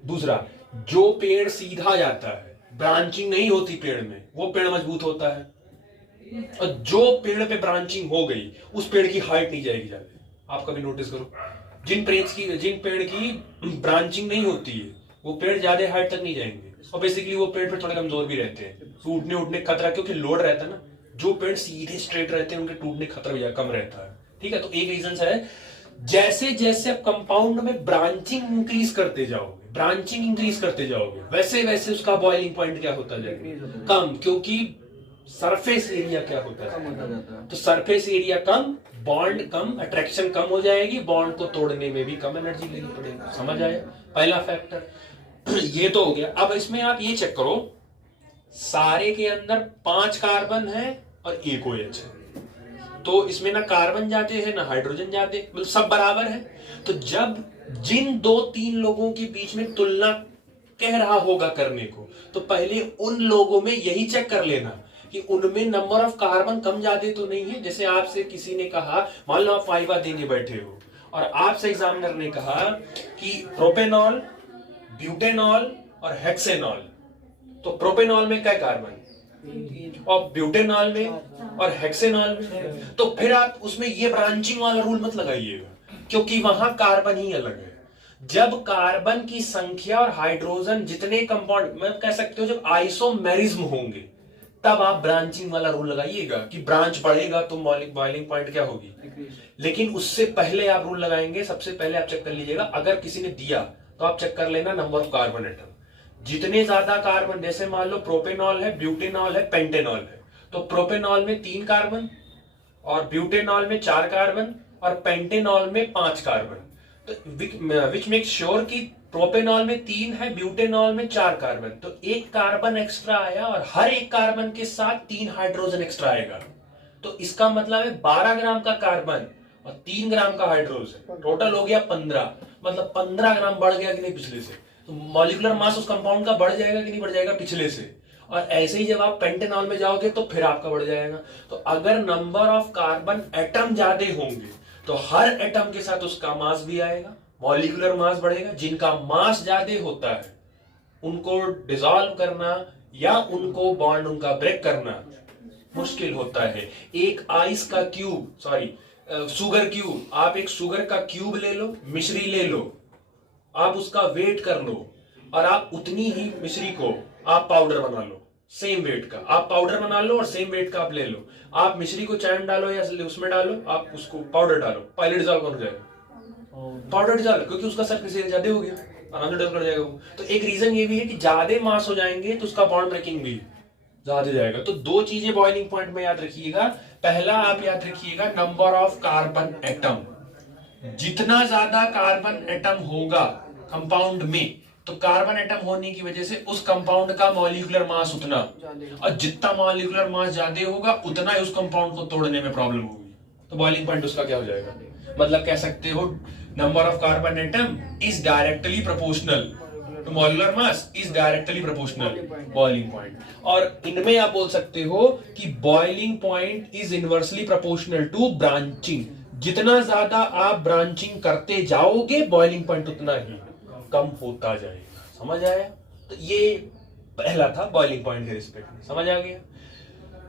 दूसरा, जो पेड़ सीधा जाता है, ब्रांचिंग नहीं होती पेड़ में, वो पेड़ मजबूत होता है। और जो पेड़ पे ब्रांचिंग हो गई उस पेड़ की हाइट नहीं जाएगी ज्यादा। आप कभी नोटिस करो, जिन पेड़ की ब्रांचिंग नहीं होती है वो पेड़ ज्यादा हाइट तक नहीं जाएंगे, और बेसिकली वो पेड़ पे थोड़े कमजोर भी रहते हैं, टूटने उठने का खतरा, क्योंकि लोड रहता है ना। जो पेड़ सीधे स्ट्रेट रहते हैं उनके टूटने का खतरा भी कम रहता है, ठीक है? तो एक रीजन है, जैसे जैसे आप कंपाउंड में ब्रांचिंग इंक्रीज करते जाओगे वैसे वैसे उसका बॉइलिंग पॉइंट क्या होता जाएगा? कम, क्योंकि सरफेस एरिया क्या होता है? तो सरफेस एरिया कम, बॉन्ड कम, अट्रैक्शन कम हो जाएगी, बॉन्ड को तोड़ने में भी कम एनर्जी लेनी पड़ेगी। समझ आया पहला फैक्टर? ये तो हो गया। अब इसमें आप ये चेक करो, सारे के अंदर 5 कार्बन है और 1 OH है, तो इसमें ना कार्बन जाते हैं ना हाइड्रोजन जाते, मतलब सब बराबर है। तो जब जिन 2-3 लोगों के बीच में तुलना कह रहा होगा करने को, तो पहले उन लोगों में यही चेक कर लेना कि उनमें नंबर ऑफ कार्बन कम ज्यादा तो नहीं है। जैसे आपसे किसी ने कहा, मान लो आप फाइवा देने बैठे हो और आपसे एग्जामिनर ने कहा कि प्रोपेनॉल, ब्यूटेनॉल और हेक्सेनॉल, तो प्रोपेनॉल में क्या कार्बन और ब्यूटेनॉल में और हेक्सेनॉल में, तो फिर आप उसमें ये ब्रांचिंग वाला रूल मत लगाइएगा, क्योंकि वहां कार्बन ही अलग है। जब कार्बन की संख्या और हाइड्रोजन जितने कंपाउंड, मैं कह सकते हो जब आइसोमेरिज्म होंगे, तब आप ब्रांचिंग वाला रूल लगाइएगा कि ब्रांच बढ़ेगा तो बॉइलिंग पॉइंट क्या होगी, लेकिन उससे पहले आप रूल लगाएंगे, सबसे पहले आप चेक कर लीजिएगा, अगर किसी ने दिया तो आप चेक कर लेना नंबर ऑफ कार्बन एटम। जितने ज्यादा कार्बन, जैसे मान लो प्रोपेनॉल है, ब्यूटेनॉल है, पेंटेनॉल है, तो प्रोपेनॉल में 3 कार्बन और ब्यूटेनॉल में 4 कार्बन और पेंटेनॉल में 5 कार्बन, तो विच मेक श्योर कि प्रोपेनॉल में 3 है, ब्यूटेनॉल में 4 कार्बन, तो 1 कार्बन एक्स्ट्रा आया और हर एक कार्बन के साथ 3 हाइड्रोजन एक्स्ट्रा आएगा। तो इसका मतलब है 12 ग्राम का कार्बन और 3 ग्राम का हाइड्रोजन, टोटल हो गया 15, मतलब 15 ग्राम बढ़ गया कि नहीं पिछले से। तो मॉलिक्यूलर मास उस कंपाउंड का बढ़ जाएगा कि नहीं बढ़ जाएगा पिछले से। और ऐसे ही जब आप पेंटेनॉल में जाओगे तो फिर आपका बढ़ जाएगा। तो अगर नंबर ऑफ कार्बन एटम ज्यादा होंगे तो हर एटम के साथ उसका मास भी आएगा, मॉलिक्यूलर मास बढ़ेगा। जिनका मास ज्यादा होता है उनको डिसॉल्व करना या उनको बॉन्ड उनका ब्रेक करना मुश्किल होता है। एक आइस का क्यूब, शुगर क्यूब, आप एक शुगर का क्यूब ले लो, मिश्री ले लो, आप उसका वेट कर लो और आप उतनी ही मिश्री को आप पाउडर बना लो, सेम वेट का आप पाउडर बना लो और सेम वेट का आप ले लो। आप मिश्री को चाय में डालो या उसमें डालो, आप उसको पाउडर डालो, पहले डिसॉल्व हो जाएगा, पाउडर डिसॉल्व, क्योंकि उसका सरफेस ज्यादा हो गया, आराम से डिसॉल्व कर जाएगा वो। तो एक रीजन ये भी है कि ज्यादा मास हो जाएंगे तो उसका बॉन्ड ब्रेकिंग भी ज्यादा जाएगा। तो 2 चीजें बॉइलिंग पॉइंट में याद रखिएगा। पहला आप याद रखिएगा नंबर ऑफ कार्बन एटम, जितना ज्यादा कार्बन एटम होगा कंपाउंड में तो कार्बन एटम होने की वजह से उस कंपाउंड का मॉलिक्यूलर मास उतना, और जितना मॉलिक्यूलर मास ज्यादा होगा उतना ही उस कंपाउंड को तोड़ने में प्रॉब्लम होगी। तो बॉइलिंग पॉइंट उसका क्या हो जाएगा, मतलब कह सकते हो number of carbon atom is directly proportional to molecular mass is directly proportional boiling point. और इनमें आप बोल सकते हो कि boiling point is inversely proportional to branching. जितना ज्यादा आप ब्रांचिंग करते जाओगे बॉइलिंग पॉइंट उतना ही कम होता जाएगा। समझ आया? तो ये पहला था बॉइलिंग पॉइंट के रिस्पेक्ट में, समझ आ गया।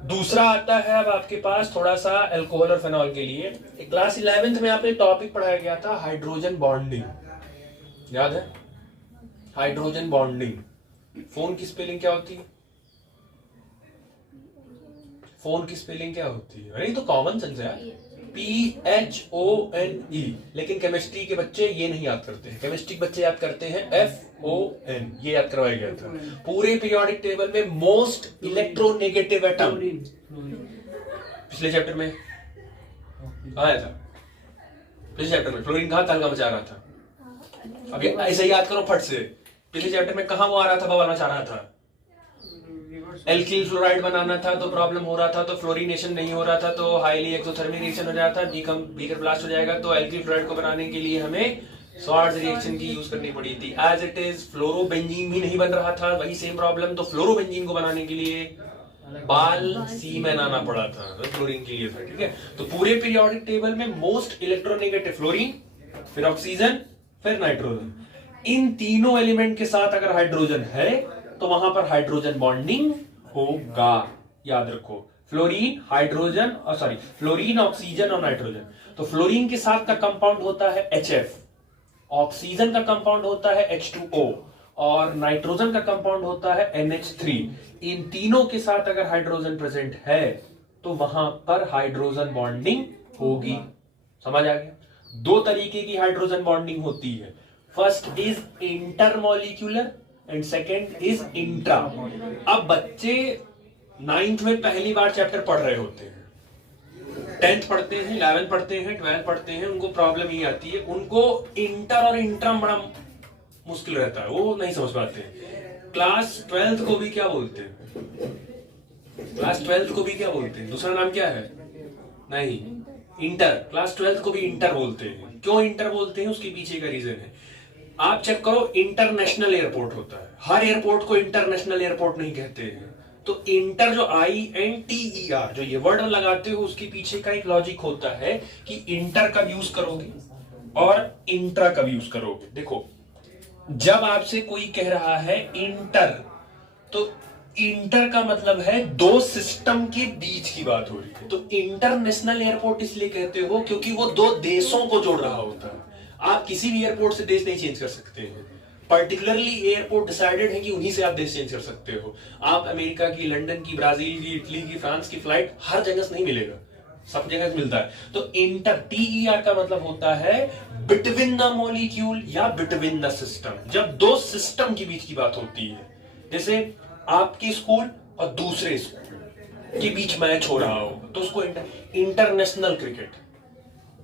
दूसरा आता है अब आपके पास थोड़ा सा अल्कोहल और फेनॉल के लिए। क्लास 11th में आपने टॉपिक पढ़ाया गया था हाइड्रोजन बॉन्डिंग, याद है? Hydrogen bonding. फोन की स्पेलिंग क्या होती है? फोन की स्पेलिंग क्या होती है? अरे तो कॉमन सेंस है यार, PHONE। लेकिन केमिस्ट्री के बच्चे ये नहीं याद करते हैं, केमिस्ट्री के बच्चे याद करते हैं FON। ये याद करवाया गया था। पूरे पीरियोडिक टेबल में मोस्ट इलेक्ट्रोनेगेटिव एटम पिछले चैप्टर में आया था। पिछले चैप्टर में फ्लोरीन कहां तहलका मचा रहा था? अभी ऐसे ही याद करो फट से। पिछले चैप्टर में कहां वो आ रहा था, बवाल मचा रहा था? एल्किल फ्लोराइड बनाना था तो प्रॉब्लम हो रहा था, तो फ्लोरिनेशन नहीं हो रहा था, तो हाईली एक्सोथर्मिक रिएक्शन हो जाता, बीकर ब्लास्ट हो जाएगा। तो एल्किल फ्लोराइड को बनाने के लिए हमें स्वार्ट्ज रिएक्शन की यूज करनी पड़ी थी। एज इट इज फ्लोरोबेंजीन भी नहीं बन रहा था, वही सेम प्रॉब्लम। तो फ्लोरोबेंजीन को बनाने के लिए बाल सीमेन आना पड़ा था, तो फ्लोरीन के लिए था। ठीक है, तो पूरे पीरियोडिक टेबल में मोस्ट इलेक्ट्रोनेगेटिव फ्लोरीन, फिर ऑक्सीजन, फिर नाइट्रोजन। इन तीनों एलिमेंट के साथ अगर हाइड्रोजन है तो वहां पर हाइड्रोजन बॉन्डिंग होगा, याद रखो। फ्लोरीन, हाइड्रोजन और फ्लोरीन, ऑक्सीजन और नाइट्रोजन। तो फ्लोरीन के साथ का कंपाउंड होता है HF, ऑक्सीजन का कंपाउंड होता है H2O और नाइट्रोजन का कंपाउंड होता है NH3। इन तीनों के साथ अगर हाइड्रोजन प्रेजेंट है तो वहां पर हाइड्रोजन बॉन्डिंग होगी। समझ आ गया? 2 तरीके की हाइड्रोजन बॉन्डिंग होती है। First is intermolecular and second is intra. अब बच्चे 9th में पहली बार चैप्टर पढ़ रहे होते हैं, 10th पढ़ते हैं, 11th पढ़ते हैं, 12th पढ़ते हैं, उनको प्रॉब्लम ये आती है, उनको इंटर और इंट्रा बड़ा मुश्किल रहता है, वो नहीं समझ पाते। क्लास 12th को भी क्या बोलते हैं? क्लास 12th को भी क्या बोलते हैं? दूसरा नाम क्या है? नहीं, इंटर। क्लास 12th को भी इंटर बोलते हैं। क्यों इंटर बोलते हैं? उसके पीछे का रीजन है। आप चेक करो, इंटरनेशनल एयरपोर्ट होता है, हर एयरपोर्ट को इंटरनेशनल एयरपोर्ट नहीं कहते हैं। तो इंटर जो INTER जो ये वर्ड लगाते हो उसके पीछे का एक लॉजिक होता है कि इंटर कब यूज करोगे और इंट्रा कब यूज करोगे। देखो, जब आपसे कोई कह रहा है इंटर, तो इंटर का मतलब है 2 सिस्टम के बीच की बात हो रही है। तो इंटरनेशनल एयरपोर्ट इसलिए कहते हो क्योंकि वो 2 देशों को जोड़ रहा होता है। आप किसी भी एयरपोर्ट से देश नहीं चेंज कर सकते हैं। पर्टिकुलरली एयरपोर्ट डिसाइडेड है कि उन्हीं से आप देश चेंज कर सकते हो। आप अमेरिका की, लंदन की, ब्राजील की, इटली की, फ्रांस की फ्लाइट हर जगह से नहीं मिलेगा, सब जगह से मिलता है। तो इंटर, TER का मतलब होता है बिटवीन द मॉलिक्यूल या बिटवीन द सिस्टम। जब दो सिस्टम के बीच की बात होती है, जैसे आपके स्कूल और दूसरे स्कूल के बीच मैच हो रहा हो, तो उसको इंटरनेशनल क्रिकेट,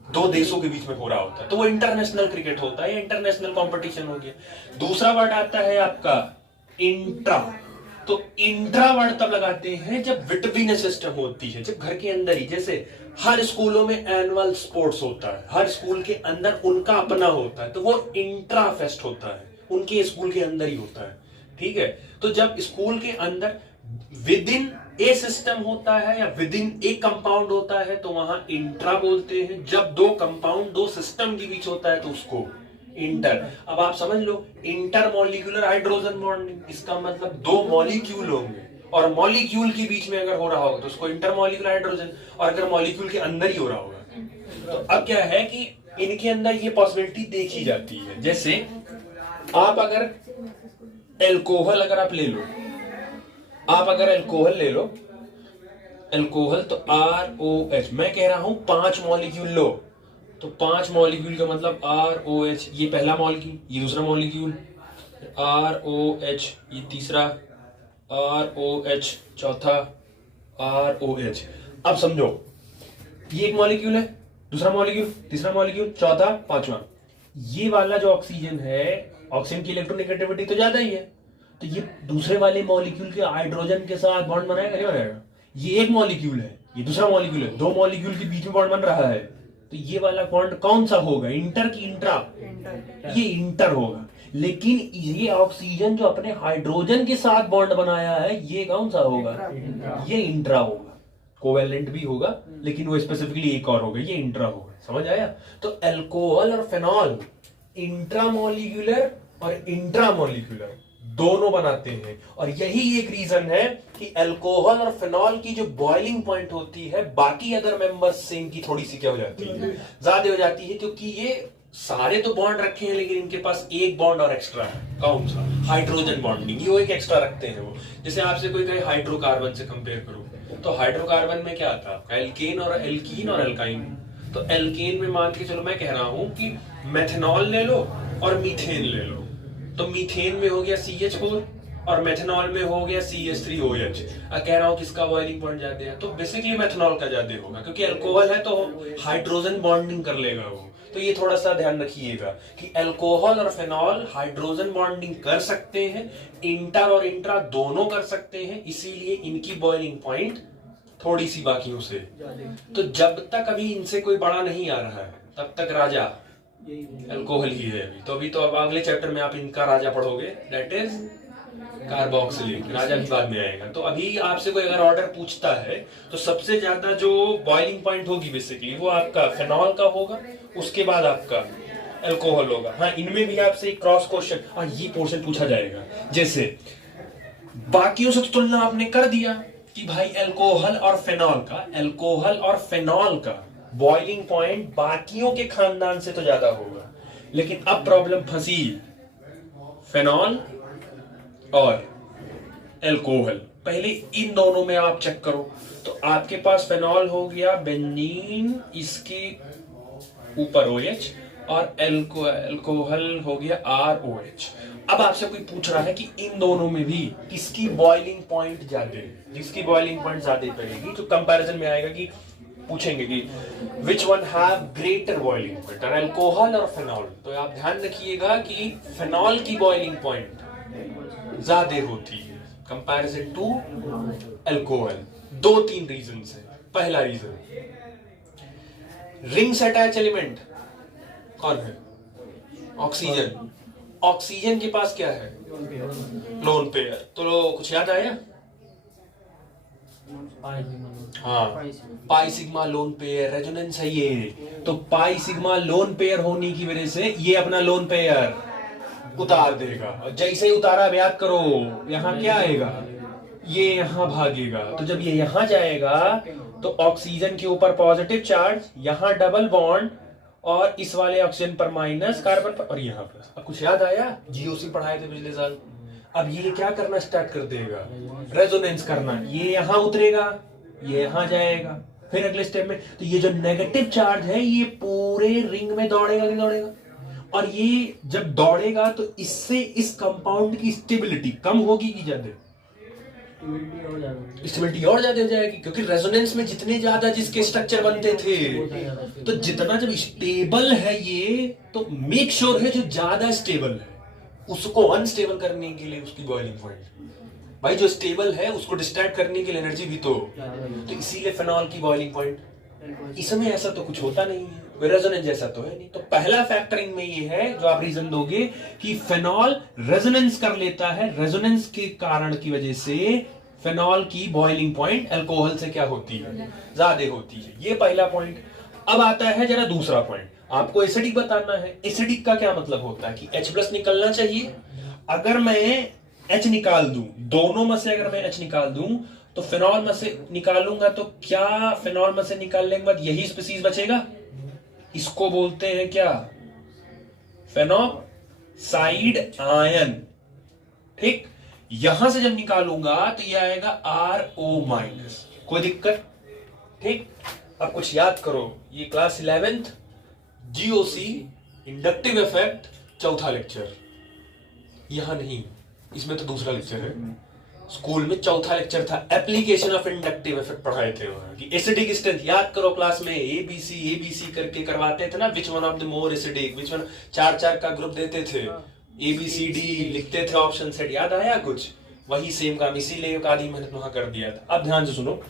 दो देशों के बीच में हो रहा होता है तो वो इंटरनेशनल क्रिकेट होता है, इंटरनेशनल कंपटीशन हो गया। दूसरा वर्ड आता है आपका इंट्रा। तो इंट्रा वर्ड तब लगाते हैं जब बिटवीन सिस्टम होती है, जब घर के अंदर ही, जैसे हर स्कूलों में एनुअल स्पोर्ट्स होता है, हर स्कूल के अंदर उनका अपना होता है, तो वो इंट्रा फेस्ट होता है, उनके स्कूल के अंदर ही होता है। ठीक है, तो जब स्कूल के अंदर विद इन ए सिस्टम होता है या विद इन ए कंपाउंड होता है तो वहां इंट्रा बोलते हैं। जब दो कंपाउंड, दो सिस्टम के बीच होता है तो उसको इंटर। अब आप समझ लो, इंटर मॉलिक्यूलर हाइड्रोजन बॉन्डिंग, इसका मतलब दो मॉलिक्यूल होंगे और मॉलिक्यूल के बीच में अगर हो रहा होगा तो उसको इंटर मॉलिक्यूलर हाइड्रोजन, और अगर मॉलिक्यूल के अंदर ही हो रहा होगा तो अब क्या है कि इनके अंदर ये पॉसिबिलिटी देखी जाती है। जैसे आप अगर एल्कोहल अगर आप ले लो, आप अगर एल्कोहल ले लो, एल्कोहल तो ROH, मैं कह रहा हूं 5 मॉलिक्यूल लो, तो 5 मॉलिक्यूल का मतलब ROH, ये पहला मॉलिक्यूल, ये दूसरा मॉलिक्यूल ROH, ये तीसरा ROH, चौथा ROH। अब समझो, ये एक मॉलिक्यूल है, दूसरा मॉलिक्यूल, तीसरा मॉलिक्यूल, चौथा, पांचवा। ये वाला जो ऑक्सीजन है, ऑक्सीजन की इलेक्ट्रोनेगेटिविटी तो ज्यादा ही है, तो ये दूसरे वाले मॉलिक्यूल के हाइड्रोजन के साथ बॉन्ड बनाएगा, नहीं बनाएगा? ये एक मॉलिक्यूल है, ये दूसरा मॉलिक्यूल है, दो मॉलिक्यूल के बीच में बॉन्ड बन रहा है, तो ये वाला बॉन्ड कौन सा होगा, इंटर की इंट्रा? ये इंटर होगा। लेकिन ये ऑक्सीजन जो अपने हाइड्रोजन के साथ बॉन्ड बनाया है, ये कौन सा होगा? ये इंट्रा होगा। कोवेलेंट भी होगा लेकिन वो स्पेसिफिकली एक और होगा, ये इंट्रा होगा। समझ आया? तो अल्कोहल और फेनॉल इंट्रामोलिक्यूलर और इंट्रामोलिक्यूलर दोनों बनाते हैं, और यही एक रीजन है कि अल्कोहल और फेनॉल की जो बॉइलिंग पॉइंट होती है बाकी अदर मेंबर्स से इनकी थोड़ी सी क्या हो जाती है, ज्यादा हो जाती है, क्योंकि ये सारे तो बॉन्ड रखे हैं लेकिन इनके पास एक बॉन्ड और एक्स्ट्रा है। कौन सा? हाइड्रोजन बॉन्डिंग, ये वो एक एक्स्ट्रा रखते हैं वो। जैसे आपसे कोई कहे हाइड्रोकार्बन से कंपेयर करो, तो हाइड्रोकार्बन में क्या आता है? एल्केन और एल्कीन और एल्काइन। तो एल्केन में मान के चलो, मैं कह रहा हूं कि मेथनॉल ले लो और मीथेन ले लो, तो मीथेन में हो गया CH4 और मेथनॉल में हो गया CH3OH। कह रहा हूं किसका बॉइलिंग पॉइंट ज्यादा है, तो बेसिकली मेथनॉल का ज्यादा होगा, क्योंकि अल्कोहल है तो हाइड्रोजन बॉन्डिंग कर लेगा वो। तो ये थोड़ा सा ध्यान रखिएगा कि अल्कोहल और फेनॉल हाइड्रोजन बॉन्डिंग कर सकते हैं, इंटर और इंट्रा दोनों कर सकते हैं, इसीलिए इनकी बॉइलिंग पॉइंट थोड़ी सी बाकियों से। तो जब तक अभी इनसे कोई बड़ा नहीं आ रहा है तब तक राजा अल्कोहल ही है अभी तो अब अगले चैप्टर में आप इनका राजा पढ़ोगे, दैट इज कार्बोक्सिलिक। राजा भी बाद में आएगा। तो अभी आपसे कोई अगर ऑर्डर पूछता है तो सबसे ज्यादा जो बॉइलिंग पॉइंट होगी बेसिकली वो आपका फेनॉल का होगा, उसके बाद आपका अल्कोहल होगा। हाँ, इनमें भी आपसे एक क्रॉस क्वेश्चन, हाँ ये पोर्शन पूछा जाएगा। जैसे बाकियों से तो तुलना आपने कर दिया कि भाई अल्कोहल और फेनॉल का बॉइलिंग पॉइंट बाकियों के खानदान से तो ज्यादा होगा, लेकिन अब प्रॉब्लम फंसी फेनॉल और अल्कोहल। पहले इन दोनों में आप चेक करो, तो आपके पास फेनॉल हो गया बेंजीन, इसके ऊपर OH, और अल्कोहल हो गया ROH। अब आपसे कोई पूछ रहा है कि इन दोनों में भी किसकी बॉइलिंग पॉइंट ज्यादा है, जिसकी बॉइलिंग पॉइंट ज्यादा पड़ेगी, तो कंपैरिजन में आएगा कि पूछेंगे कि which one have greater boiling point, alcohol और फेनॉल। तो आप ध्यान रखिएगा कि फेनॉल की बॉइलिंग पॉइंट ज्यादा होती है कंपैरिजन टू अल्कोहल। 2-3 रीजन है। पहला रीजन, रिंग्स अटैच एलिमेंट कौन है? ऑक्सीजन। ऑक्सीजन के पास क्या है? Lone pair. तो कुछ याद आया? हाँ, pi sigma lone pair, resonance है ये। तो पाई सिग्मा लोन पेयर होने की वजह से ये अपना लोन पेयर उतार देगा, और जैसे ही उतारा याद करो यहाँ क्या आएगा, ये यहाँ भागेगा। तो जब ये यहाँ जाएगा तो ऑक्सीजन के ऊपर पॉजिटिव चार्ज, यहाँ डबल बॉन्ड, और इस वाले ऑक्सीजन पर माइनस, कार्बन पर और यहाँ प्लस। अब कुछ याद आया? जीओसी पढ़ाए थे पिछले साल। अब ये क्या करना स्टार्ट कर देगा? रेजोनेंस करना। ये यहाँ उतरेगा, ये यहाँ जाएगा, फिर अगले स्टेप में तो ये जो नेगेटिव चार्ज है ये पूरे रिंग में दौड़ेगा कि दौड़ेगा? और ये जब दौड़ेगा तो इससे इस कंपाउंड की स्टेबिलिटी कम होगी कि ज्यादा? स्टेबिलिटी और ज्यादा हो जाएगी, क्योंकि रेजोनेंस में जितने ज्यादा जिसके स्ट्रक्चर बनते थे, तो जितना जब स्टेबल है ये, तो मेक श्योर है जो ज्यादा स्टेबल है उसको अनस्टेबल करने के लिए उसकी बॉइलिंग पॉइंट, भाई जो स्टेबल है उसको डिस्ट्रैक्ट करने के लिए एनर्जी भी तो इसीलिए फेनॉल की बॉइलिंग पॉइंट। इसमें ऐसा तो कुछ होता नहीं है, रेजोनेंस जैसा तो है नहीं। तो पहला फैक्टरिंग में ये है जो आप रीजन दोगे कि फेनॉल रेजोनेंस कर लेता है, रेजोनेंस के कारण की वजह से फेनॉल की बॉइलिंग पॉइंट अल्कोहल से क्या होती है? ज्यादा होती है। ये पहला पॉइंट। अब आता है जरा दूसरा पॉइंट, आपको एसिडिक बताना है। एसिडिक का क्या मतलब होता है कि H+ निकलना चाहिए। अगर मैं H निकाल दूं, दोनों में से अगर मैं H निकाल दूं तो फेनॉल में से निकालूंगा तो क्या फेनॉल में से निकालने के बाद यही स्पीसीज बचेगा? इसको बोलते हैं क्या? Phenoxide ion. ठीक, यहां से जब निकालूंगा तो ये आएगा RO-। कोई दिक्कत? ठीक, अब कुछ याद करो, ये class 11th GOC inductive effect चौथा लेक्चर, यहां नहीं, इसमें तो दूसरा लेक्चर है। स्कूल में चौथा लेक्चर था, एप्लीकेशन ऑफ इंडक्टिव इफेक्ट पढ़ाए थे वहां कि एसिडिक स्ट्रेंथ याद करो। क्लास में ABC करके करवाते थे ना, which one of the more acidic, which one, 4 का ग्रुप देते थे, ABCD लिखते थे ऑप्शन सेट। याद आया कुछ? वही सेम काम, इसीलिए आधी मेहनत वहां कर दिया था। अब ध्यान से सुनो,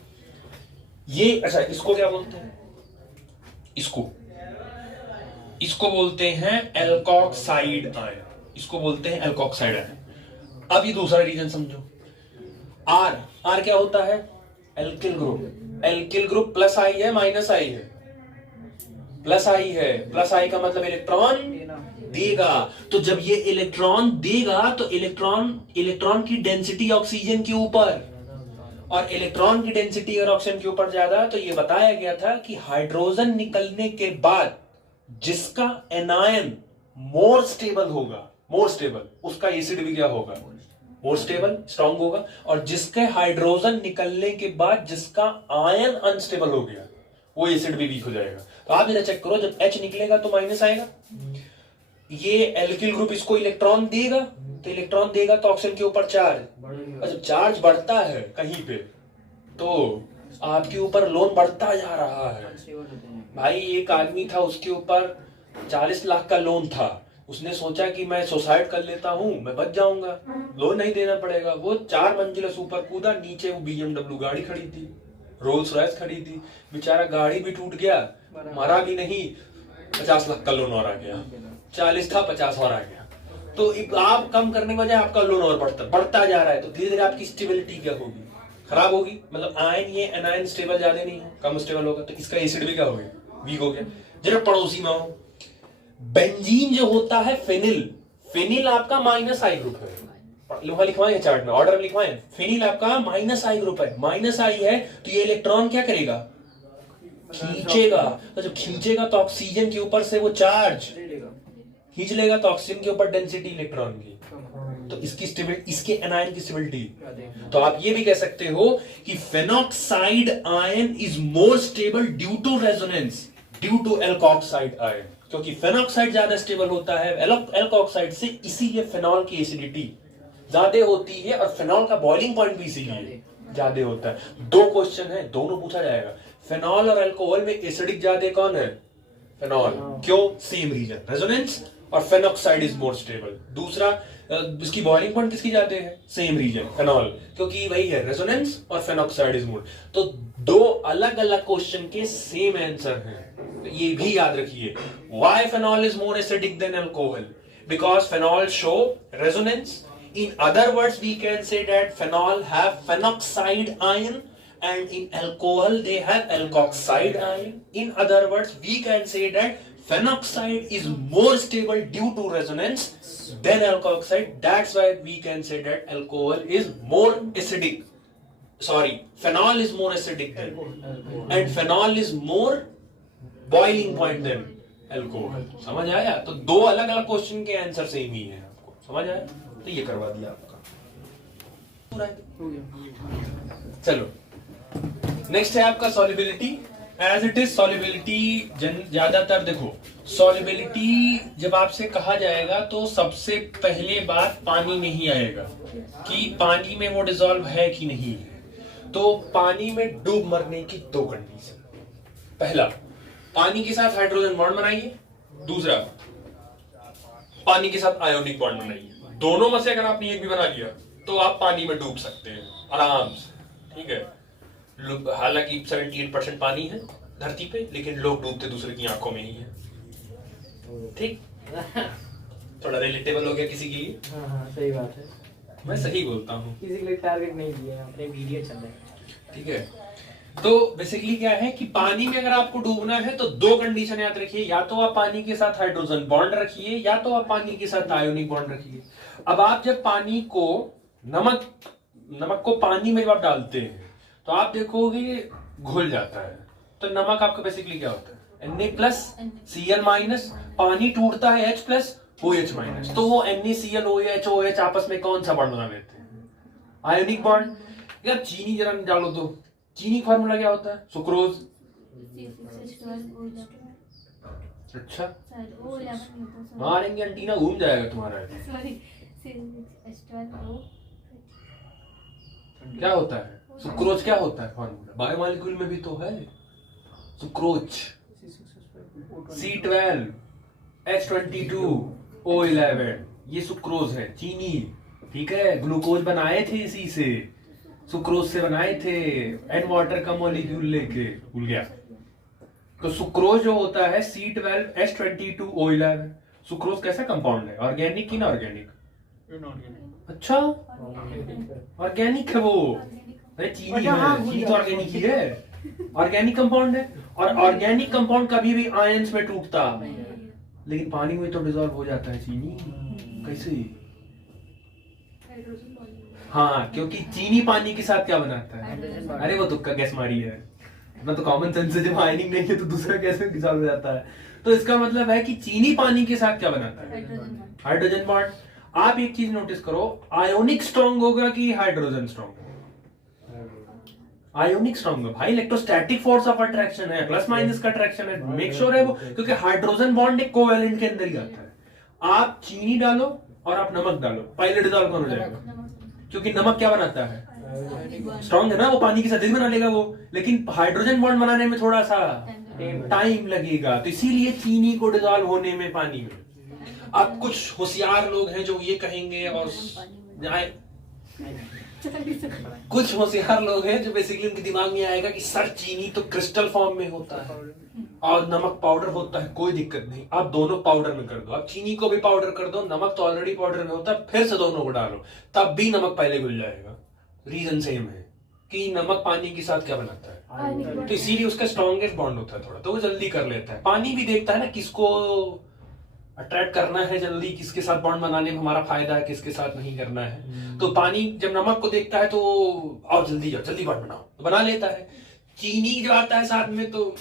ये अच्छा इसको क्या बोलते हैं? इसको बोलते हैं एल्कोक्साइड आयन, इसको बोलते हैं एल्कोक्साइड आयन। अब ये दूसरा रीजन समझो, R क्या होता है? Alkyl group. Alkyl group plus I है माइनस आई है? प्लस आई है। प्लस आई का मतलब इलेक्ट्रॉन देगा। तो जब ये इलेक्ट्रॉन देगा तो इलेक्ट्रॉन की डेंसिटी ऑक्सीजन के ऊपर, और इलेक्ट्रॉन की डेंसिटी अगर ऑक्सीजन के ऊपर ज्यादा, तो ये बताया गया था कि हाइड्रोजन निकलने के बाद जिसका एनायन मोर स्टेबल होगा, मोर स्टेबल, उसका एसिड भी क्या होगा? मोर स्टेबल, स्ट्रांग होगा। और जिसके हाइड्रोजन निकलने के बाद जिसका आयन अनस्टेबल हो गया, वो एसिड भी वीक हो जाएगा। तो आप जरा चेक करो, जब H निकलेगा तो माइनस आएगा। ये एल्किल ग्रुप इसको इलेक्ट्रॉन देगा, तो इलेक्ट्रॉन देगा तो ऑक्सीजन के ऊपर चार्ज, और जब चार्ज बढ़ता है कहीं पे तो आपके ऊपर लोन बढ़ता जा रहा है। भाई एक आदमी था, उसके ऊपर 40 लाख का लोन था, उसने सोचा कि मैं सुसाइड कर लेता हूं, मैं बच जाऊंगा, लोन नहीं देना पड़ेगा। वो 4 मंजिला ऊपर कूदा, नीचे वो BMW गाड़ी खड़ी थी, रोल्स रॉयस खड़ी थी, बेचारा गाड़ी भी टूट गया, मरा भी नहीं, 50 लाख का लोन और आ गया। 40 था, 50 और आ गया। तो आप कम करने की वजह आपका लोन और बढ़ता जा रहा है, तो धीरे धीरे आपकी स्टेबिलिटी क्या होगी? खराब होगी। मतलब आयन, ये एनायन स्टेबल ज्यादा नहीं है, कम स्टेबल होगा, तो इसका एसिड भी क्या हो गया? वीक हो गया। जरा पड़ोसी में हो, बेंजीन जो होता है फेनिल, फेनिल आपका माइनस आई ग्रुप है, लिखवाएंगे चार्ट में, ऑर्डर में लिखवाएं। फेनिल आपका माइनस आई ग्रुप है, माइनस आई है तो ये इलेक्ट्रॉन क्या करेगा? खींचेगा। तो जब खींचेगा तो ऑक्सीजन के ऊपर से वो चार्ज खींच लेगा, तो ऑक्सीजन के ऊपर डेंसिटी इलेक्ट्रॉन की, तो इसकी स्टेबिलिटी, इसके एनायन की स्टेबिलिटी। तो आप ये भी कह सकते हो कि phenoxide ion is more stable due to resonance, due to alkoxide ion, क्योंकि फेनॉक्साइड ज्यादा स्टेबल होता है एल्कोक्साइड से, इसीलिए फेनॉल की एसिडिटी ज्यादा होती है और फेनॉल का बॉइलिंग पॉइंट भी इसीलिए ज्यादा होता है। 2 क्वेश्चन है, दोनों पूछा जाएगा। फेनॉल और अल्कोहल में एसिडिक ज्यादा कौन है? फेनॉल। क्यों? सेम रीजन, रेजोनेंस, और फेनॉक्साइड इज मोर स्टेबल। दूसरा, इसकी बॉइलिंग पॉइंट किसकी जाते हैं? सेम रीजन, फेनॉल, क्योंकि वही है रेजोनेंस और फेनॉक्साइड इज मोर। तो 2 अलग अलग क्वेश्चन के सेम आंसर हैं, तो ये भी याद रखिए। Why phenol is more acidic then alcohol? Because phenol show resonance. In other words, we can say that phenol have phenoxide ion, and in alcohol they have alkoxide ion. In other words, we can say that phenoxide is more stable due to resonance than alkoxide. That's why we can say that alcohol is more acidic. Sorry, phenol is more acidic than, and phenol is more boiling point than alcohol. समझ आया? तो दो अलग अलग question के answer same ही है, आपको समझ आया? तो ये करवा दिया आपका पूरा। हो गया। चलो नेक्स्ट है आपका solubility. As it is solubility ज्यादातर देखो, सॉल्युबिलिटी जब आपसे कहा जाएगा तो सबसे पहले बात पानी में ही आएगा कि पानी में वो डिसॉल्व है कि नहीं है। तो पानी में डूब मरने की दो कंडीशन, पहला पानी के साथ हाइड्रोजन बॉन्ड बनाइए, दूसरा पानी के साथ आयोनिक बॉन्ड बनाइए। दोनों में से अगर आपने एक भी बना लिया तो आप पानी में डूब सकते हैं आराम से, ठीक है। हालांकि 78% पानी है धरती पे, लेकिन लोग डूबते दूसरे की आंखों में ही है, ठीक। थोड़ा रिलेटेबल हो गया किसी के लिए? हाँ सही बात है। मैं सही बोलता हूँ। किसी के लिए टारगेट नहीं दिया, अपने वीडियो चल रहे हैं, ठीक है। तो बेसिकली क्या है कि पानी में अगर आपको डूबना है तो दो कंडीशन याद रखिए, या तो आप पानी के साथ हाइड्रोजन बॉन्ड रखिए या तो आप पानी के साथ आयोनिक बॉन्ड रखिए। अब आप जब पानी को नमक को पानी में जब आप डालते हैं तो आप देखोगे घुल जाता है। तो नमक आपका बेसिकली क्या होता है? Na+Cl-, पानी टूटता है H+OH-। तो वो NaClOH आपस में कौन सा बॉन्ड बना लेते हैं? Ionic bond. यार चीनी जरा डालो तो चीनी फार्मूला क्या होता है? सुक्रोज। अच्छा मारेंगे एंटीना घूम जाएगा तुम्हारा। क्या होता है सुक्रोज? क्या होता है फार्मूला? बायोमॉलिक्यूल में भी तो है सुक्रोज। C12 H22O11 ये सुक्रोज है, चीनी, ठीक है। ग्लूकोज बनाए थे इसी से, सुक्रोज से बनाए थे, एन वाटर का मॉलिक्यूल लेके, भूल गया। तो सुक्रोज जो होता है C12 H22O11। सुक्रोज कैसा कंपाउंड है? ऑर्गेनिक की ना ऑर्गेनिक? अच्छा ऑर्गेनिक है वो। अरे चीनी है, चीनी तो ऑर्गेनिक ही है, ऑर्गेनिक कंपाउंड है। और ऑर्गेनिक कंपाउंड कभी भी आयंस में टूटता, लेकिन पानी में तो डिसॉल्व हो जाता है चीनी। कैसे? हाँ, क्योंकि चीनी पानी के साथ क्या बनाता है? अरे वो तुक्का गैस मारी है ना, तो कॉमन सेंस से जब आयनिक नहीं है तो दूसरा कैसे डिसॉल्व हो जाता है? तो इसका मतलब है कि चीनी पानी के साथ क्या बनाता है? Hydrogen bond. आप एक चीज नोटिस करो, आयोनिक स्ट्रॉन्ग होगा कि हाइड्रोजन स्ट्रॉन्ग होगा? आयोनिक स्ट्रॉन्ग है भाई, इलेक्ट्रोस्टैटिक फोर्स ऑफ अट्रैक्शन है, प्लस माइनस का अट्रैक्शन है, मेक श्योर है वो, क्योंकि हाइड्रोजन बॉन्ड एक कोवैलेंट के अंदर ही आता है। आप चीनी डालो और आप नमक डालो, पहले डिसॉल्व कौन हो जाएगा? क्योंकि नमक क्या बनाता है? स्ट्रॉन्ग है ना, वो पानी के साथ ही बना लेगा वो, लेकिन हाइड्रोजन बॉन्ड बनाने में थोड़ा सा टाइम लगेगा, तो इसीलिए चीनी को डिसॉल्व होने में पानी में। अब कुछ होशियार लोग हैं जो ये कहेंगे, और कुछ होशियार लोग हैं जो बेसिकली उनके दिमाग में आएगा कि सर चीनी तो क्रिस्टल फॉर्म में होता है और नमक पाउडर होता है, कोई दिक्कत नहीं, आप दोनों पाउडर में कर दो, आप चीनी को भी पाउडर कर दो, नमक तो ऑलरेडी पाउडर में होता है, फिर से दोनों को डालो, तब भी नमक पहले घुल जाएगा। रीजन सेम है कि नमक पानी के साथ क्या बनाता है, तो इसीलिए उसका स्ट्रॉन्गेस्ट बॉन्ड होता है थोड़ा, तो वो जल्दी कर लेता है। पानी भी देखता है ना किसको अट्रैक्ट करना है जल्दी, किसके साथ बॉन्ड बनाने में हमारा फायदा है, किसके साथ नहीं करना है। तो पानी जब नमक को देखता है तो आओ जल्दी जाओ, जल्दी बॉन्ड बनाओ, तो बना लेता है। चीनी जो आता है साथ में तो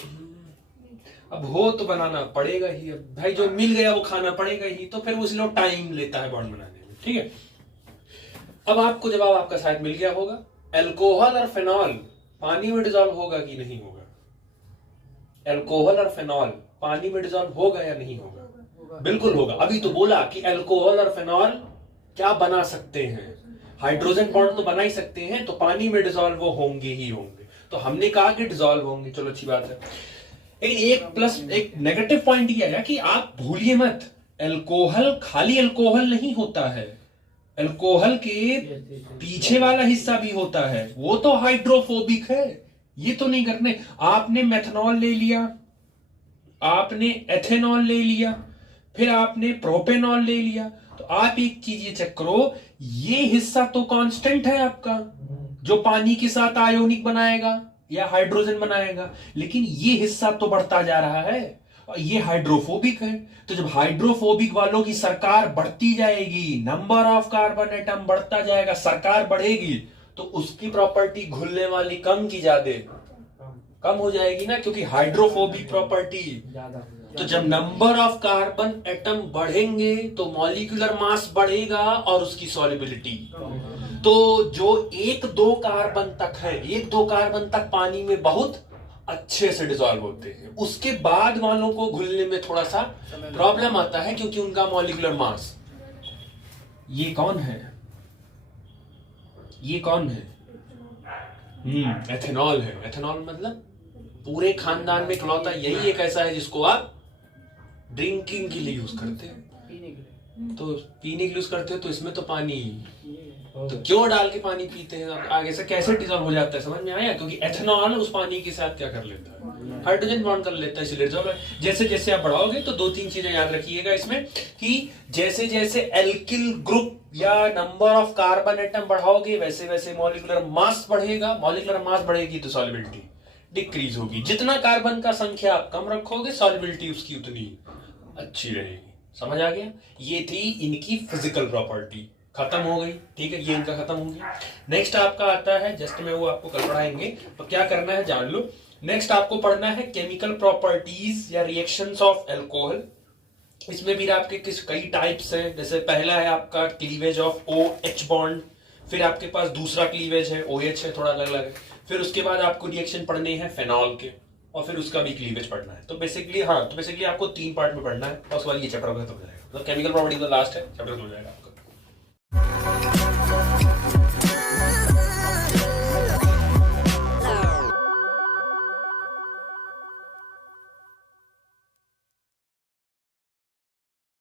अब हो तो बनाना पड़ेगा ही, अब भाई जो मिल गया वो खाना पड़ेगा ही, तो फिर उसलिए टाइम लेता है बॉन्ड बनाने में, ठीक है। अब आपको जवाब आपका शायद मिल गया होगा, अल्कोहल और फेनॉल पानी में डिसॉल्व होगा कि नहीं होगा? अल्कोहल और फेनॉल पानी में डिसॉल्व होगा या नहीं होगा? बिल्कुल होगा। अभी तो बोला कि अल्कोहल और फेनॉल क्या बना सकते हैं, हाइड्रोजन बॉन्ड तो बना ही सकते हैं, तो पानी में डिसॉल्व वो होंगे ही होंगे। तो हमने कहा कि डिसॉल्व होंगे, चलो अच्छी बात है। एक नेगेटिव पॉइंट ये है कि आप भूलिए मत, अल्कोहल खाली अल्कोहल नहीं होता है, अल्कोहल के पीछे वाला हिस्सा भी होता है, वो तो हाइड्रोफोबिक है। ये तो नहीं करने, आपने मेथनॉल ले लिया, आपने एथेनॉल ले लिया, फिर आपने प्रोपेनॉल ले लिया, तो आप एक चीज ये चेक करो, ये हिस्सा तो कांस्टेंट है आपका, जो पानी के साथ आयोनिक बनाएगा या हाइड्रोजन बनाएगा, लेकिन ये हिस्सा तो बढ़ता जा रहा है और ये हाइड्रोफोबिक है। तो जब हाइड्रोफोबिक वालों की सरकार बढ़ती जाएगी, नंबर ऑफ कार्बन एटम बढ़ता जाएगा, सरकार बढ़ेगी, तो उसकी प्रॉपर्टी घुलने वाली कम की ज्यादा कम हो जाएगी ना, क्योंकि हाइड्रोफोबिक प्रॉपर्टी तो जब नंबर ऑफ कार्बन एटम बढ़ेंगे तो मॉलिक्यूलर मास बढ़ेगा और उसकी सॉल्युबिलिटी। तो जो 1-2 कार्बन तक है, 1-2 कार्बन तक पानी में बहुत अच्छे से डिसॉल्व होते हैं। उसके बाद वालों को घुलने में थोड़ा सा प्रॉब्लम आता है क्योंकि उनका मॉलिक्यूलर मास। ये कौन है? ये कौन है? एथेनॉल है। एथेनॉल मतलब पूरे खानदान में इकलौता यही एक ऐसा है जिसको आप ड्रिंकिंग के लिए यूज करते हैं। पीने के लिए। तो पीने के लिए यूज करते हो तो इसमें तो पानी, ये तो क्यों डाल के पानी पीते हैं? अब आगे से कैसे डिसॉल्व हो जाता है, समझ में आया? क्योंकि एथेनॉल उस पानी के साथ क्या कर लेता है, हाइड्रोजन बॉन्ड कर लेता है, इसलिए डिसॉल्व। जैसे जैसे आप बढ़ाओगे तो 2-3 चीजें याद रखिएगा इसमें कि जैसे जैसे एल्किल ग्रुप या नंबर ऑफ कार्बन एटम बढ़ाओगे वैसे वैसे मॉलिक्यूलर मास बढ़ेगा। मॉलिक्यूलर मास बढ़ेगी तो सॉल्युबिलिटी डिक्रीज होगी। जितना कार्बन का संख्या आप कम रखोगे सॉल्युबिलिटी उसकी उतनी अच्छी रहेगी। समझ आ गया? ये थी इनकी फिजिकल प्रॉपर्टी, खत्म हो गई। ठीक है, ये इनका खत्म हो गया। नेक्स्ट आपका आता है, जस्ट में वो आपको कल पढ़ाएंगे, तो क्या करना है जान लो। नेक्स्ट आपको पढ़ना है केमिकल प्रॉपर्टीज या रिएक्शंस ऑफ अल्कोहल। इसमें भी आपके कई टाइप्स हैं। जैसे पहला है आपका क्लीवेज ऑफ OH बॉन्ड, फिर आपके पास दूसरा क्लीवेज है OH है, थोड़ा अलग अलग है। फिर उसके बाद आपको रिएक्शन पढ़ने हैं फेनॉल के, और फिर उसका भी क्लीवेज पढ़ना है। तो बेसिकली आपको 3 पार्ट में पढ़ना है और उसके बाद ये चैप्टर खत्म हो जाएगा। तो केमिकल प्रॉपर्टी तो लास्ट है, चैप्टर हो जाएगा आपका।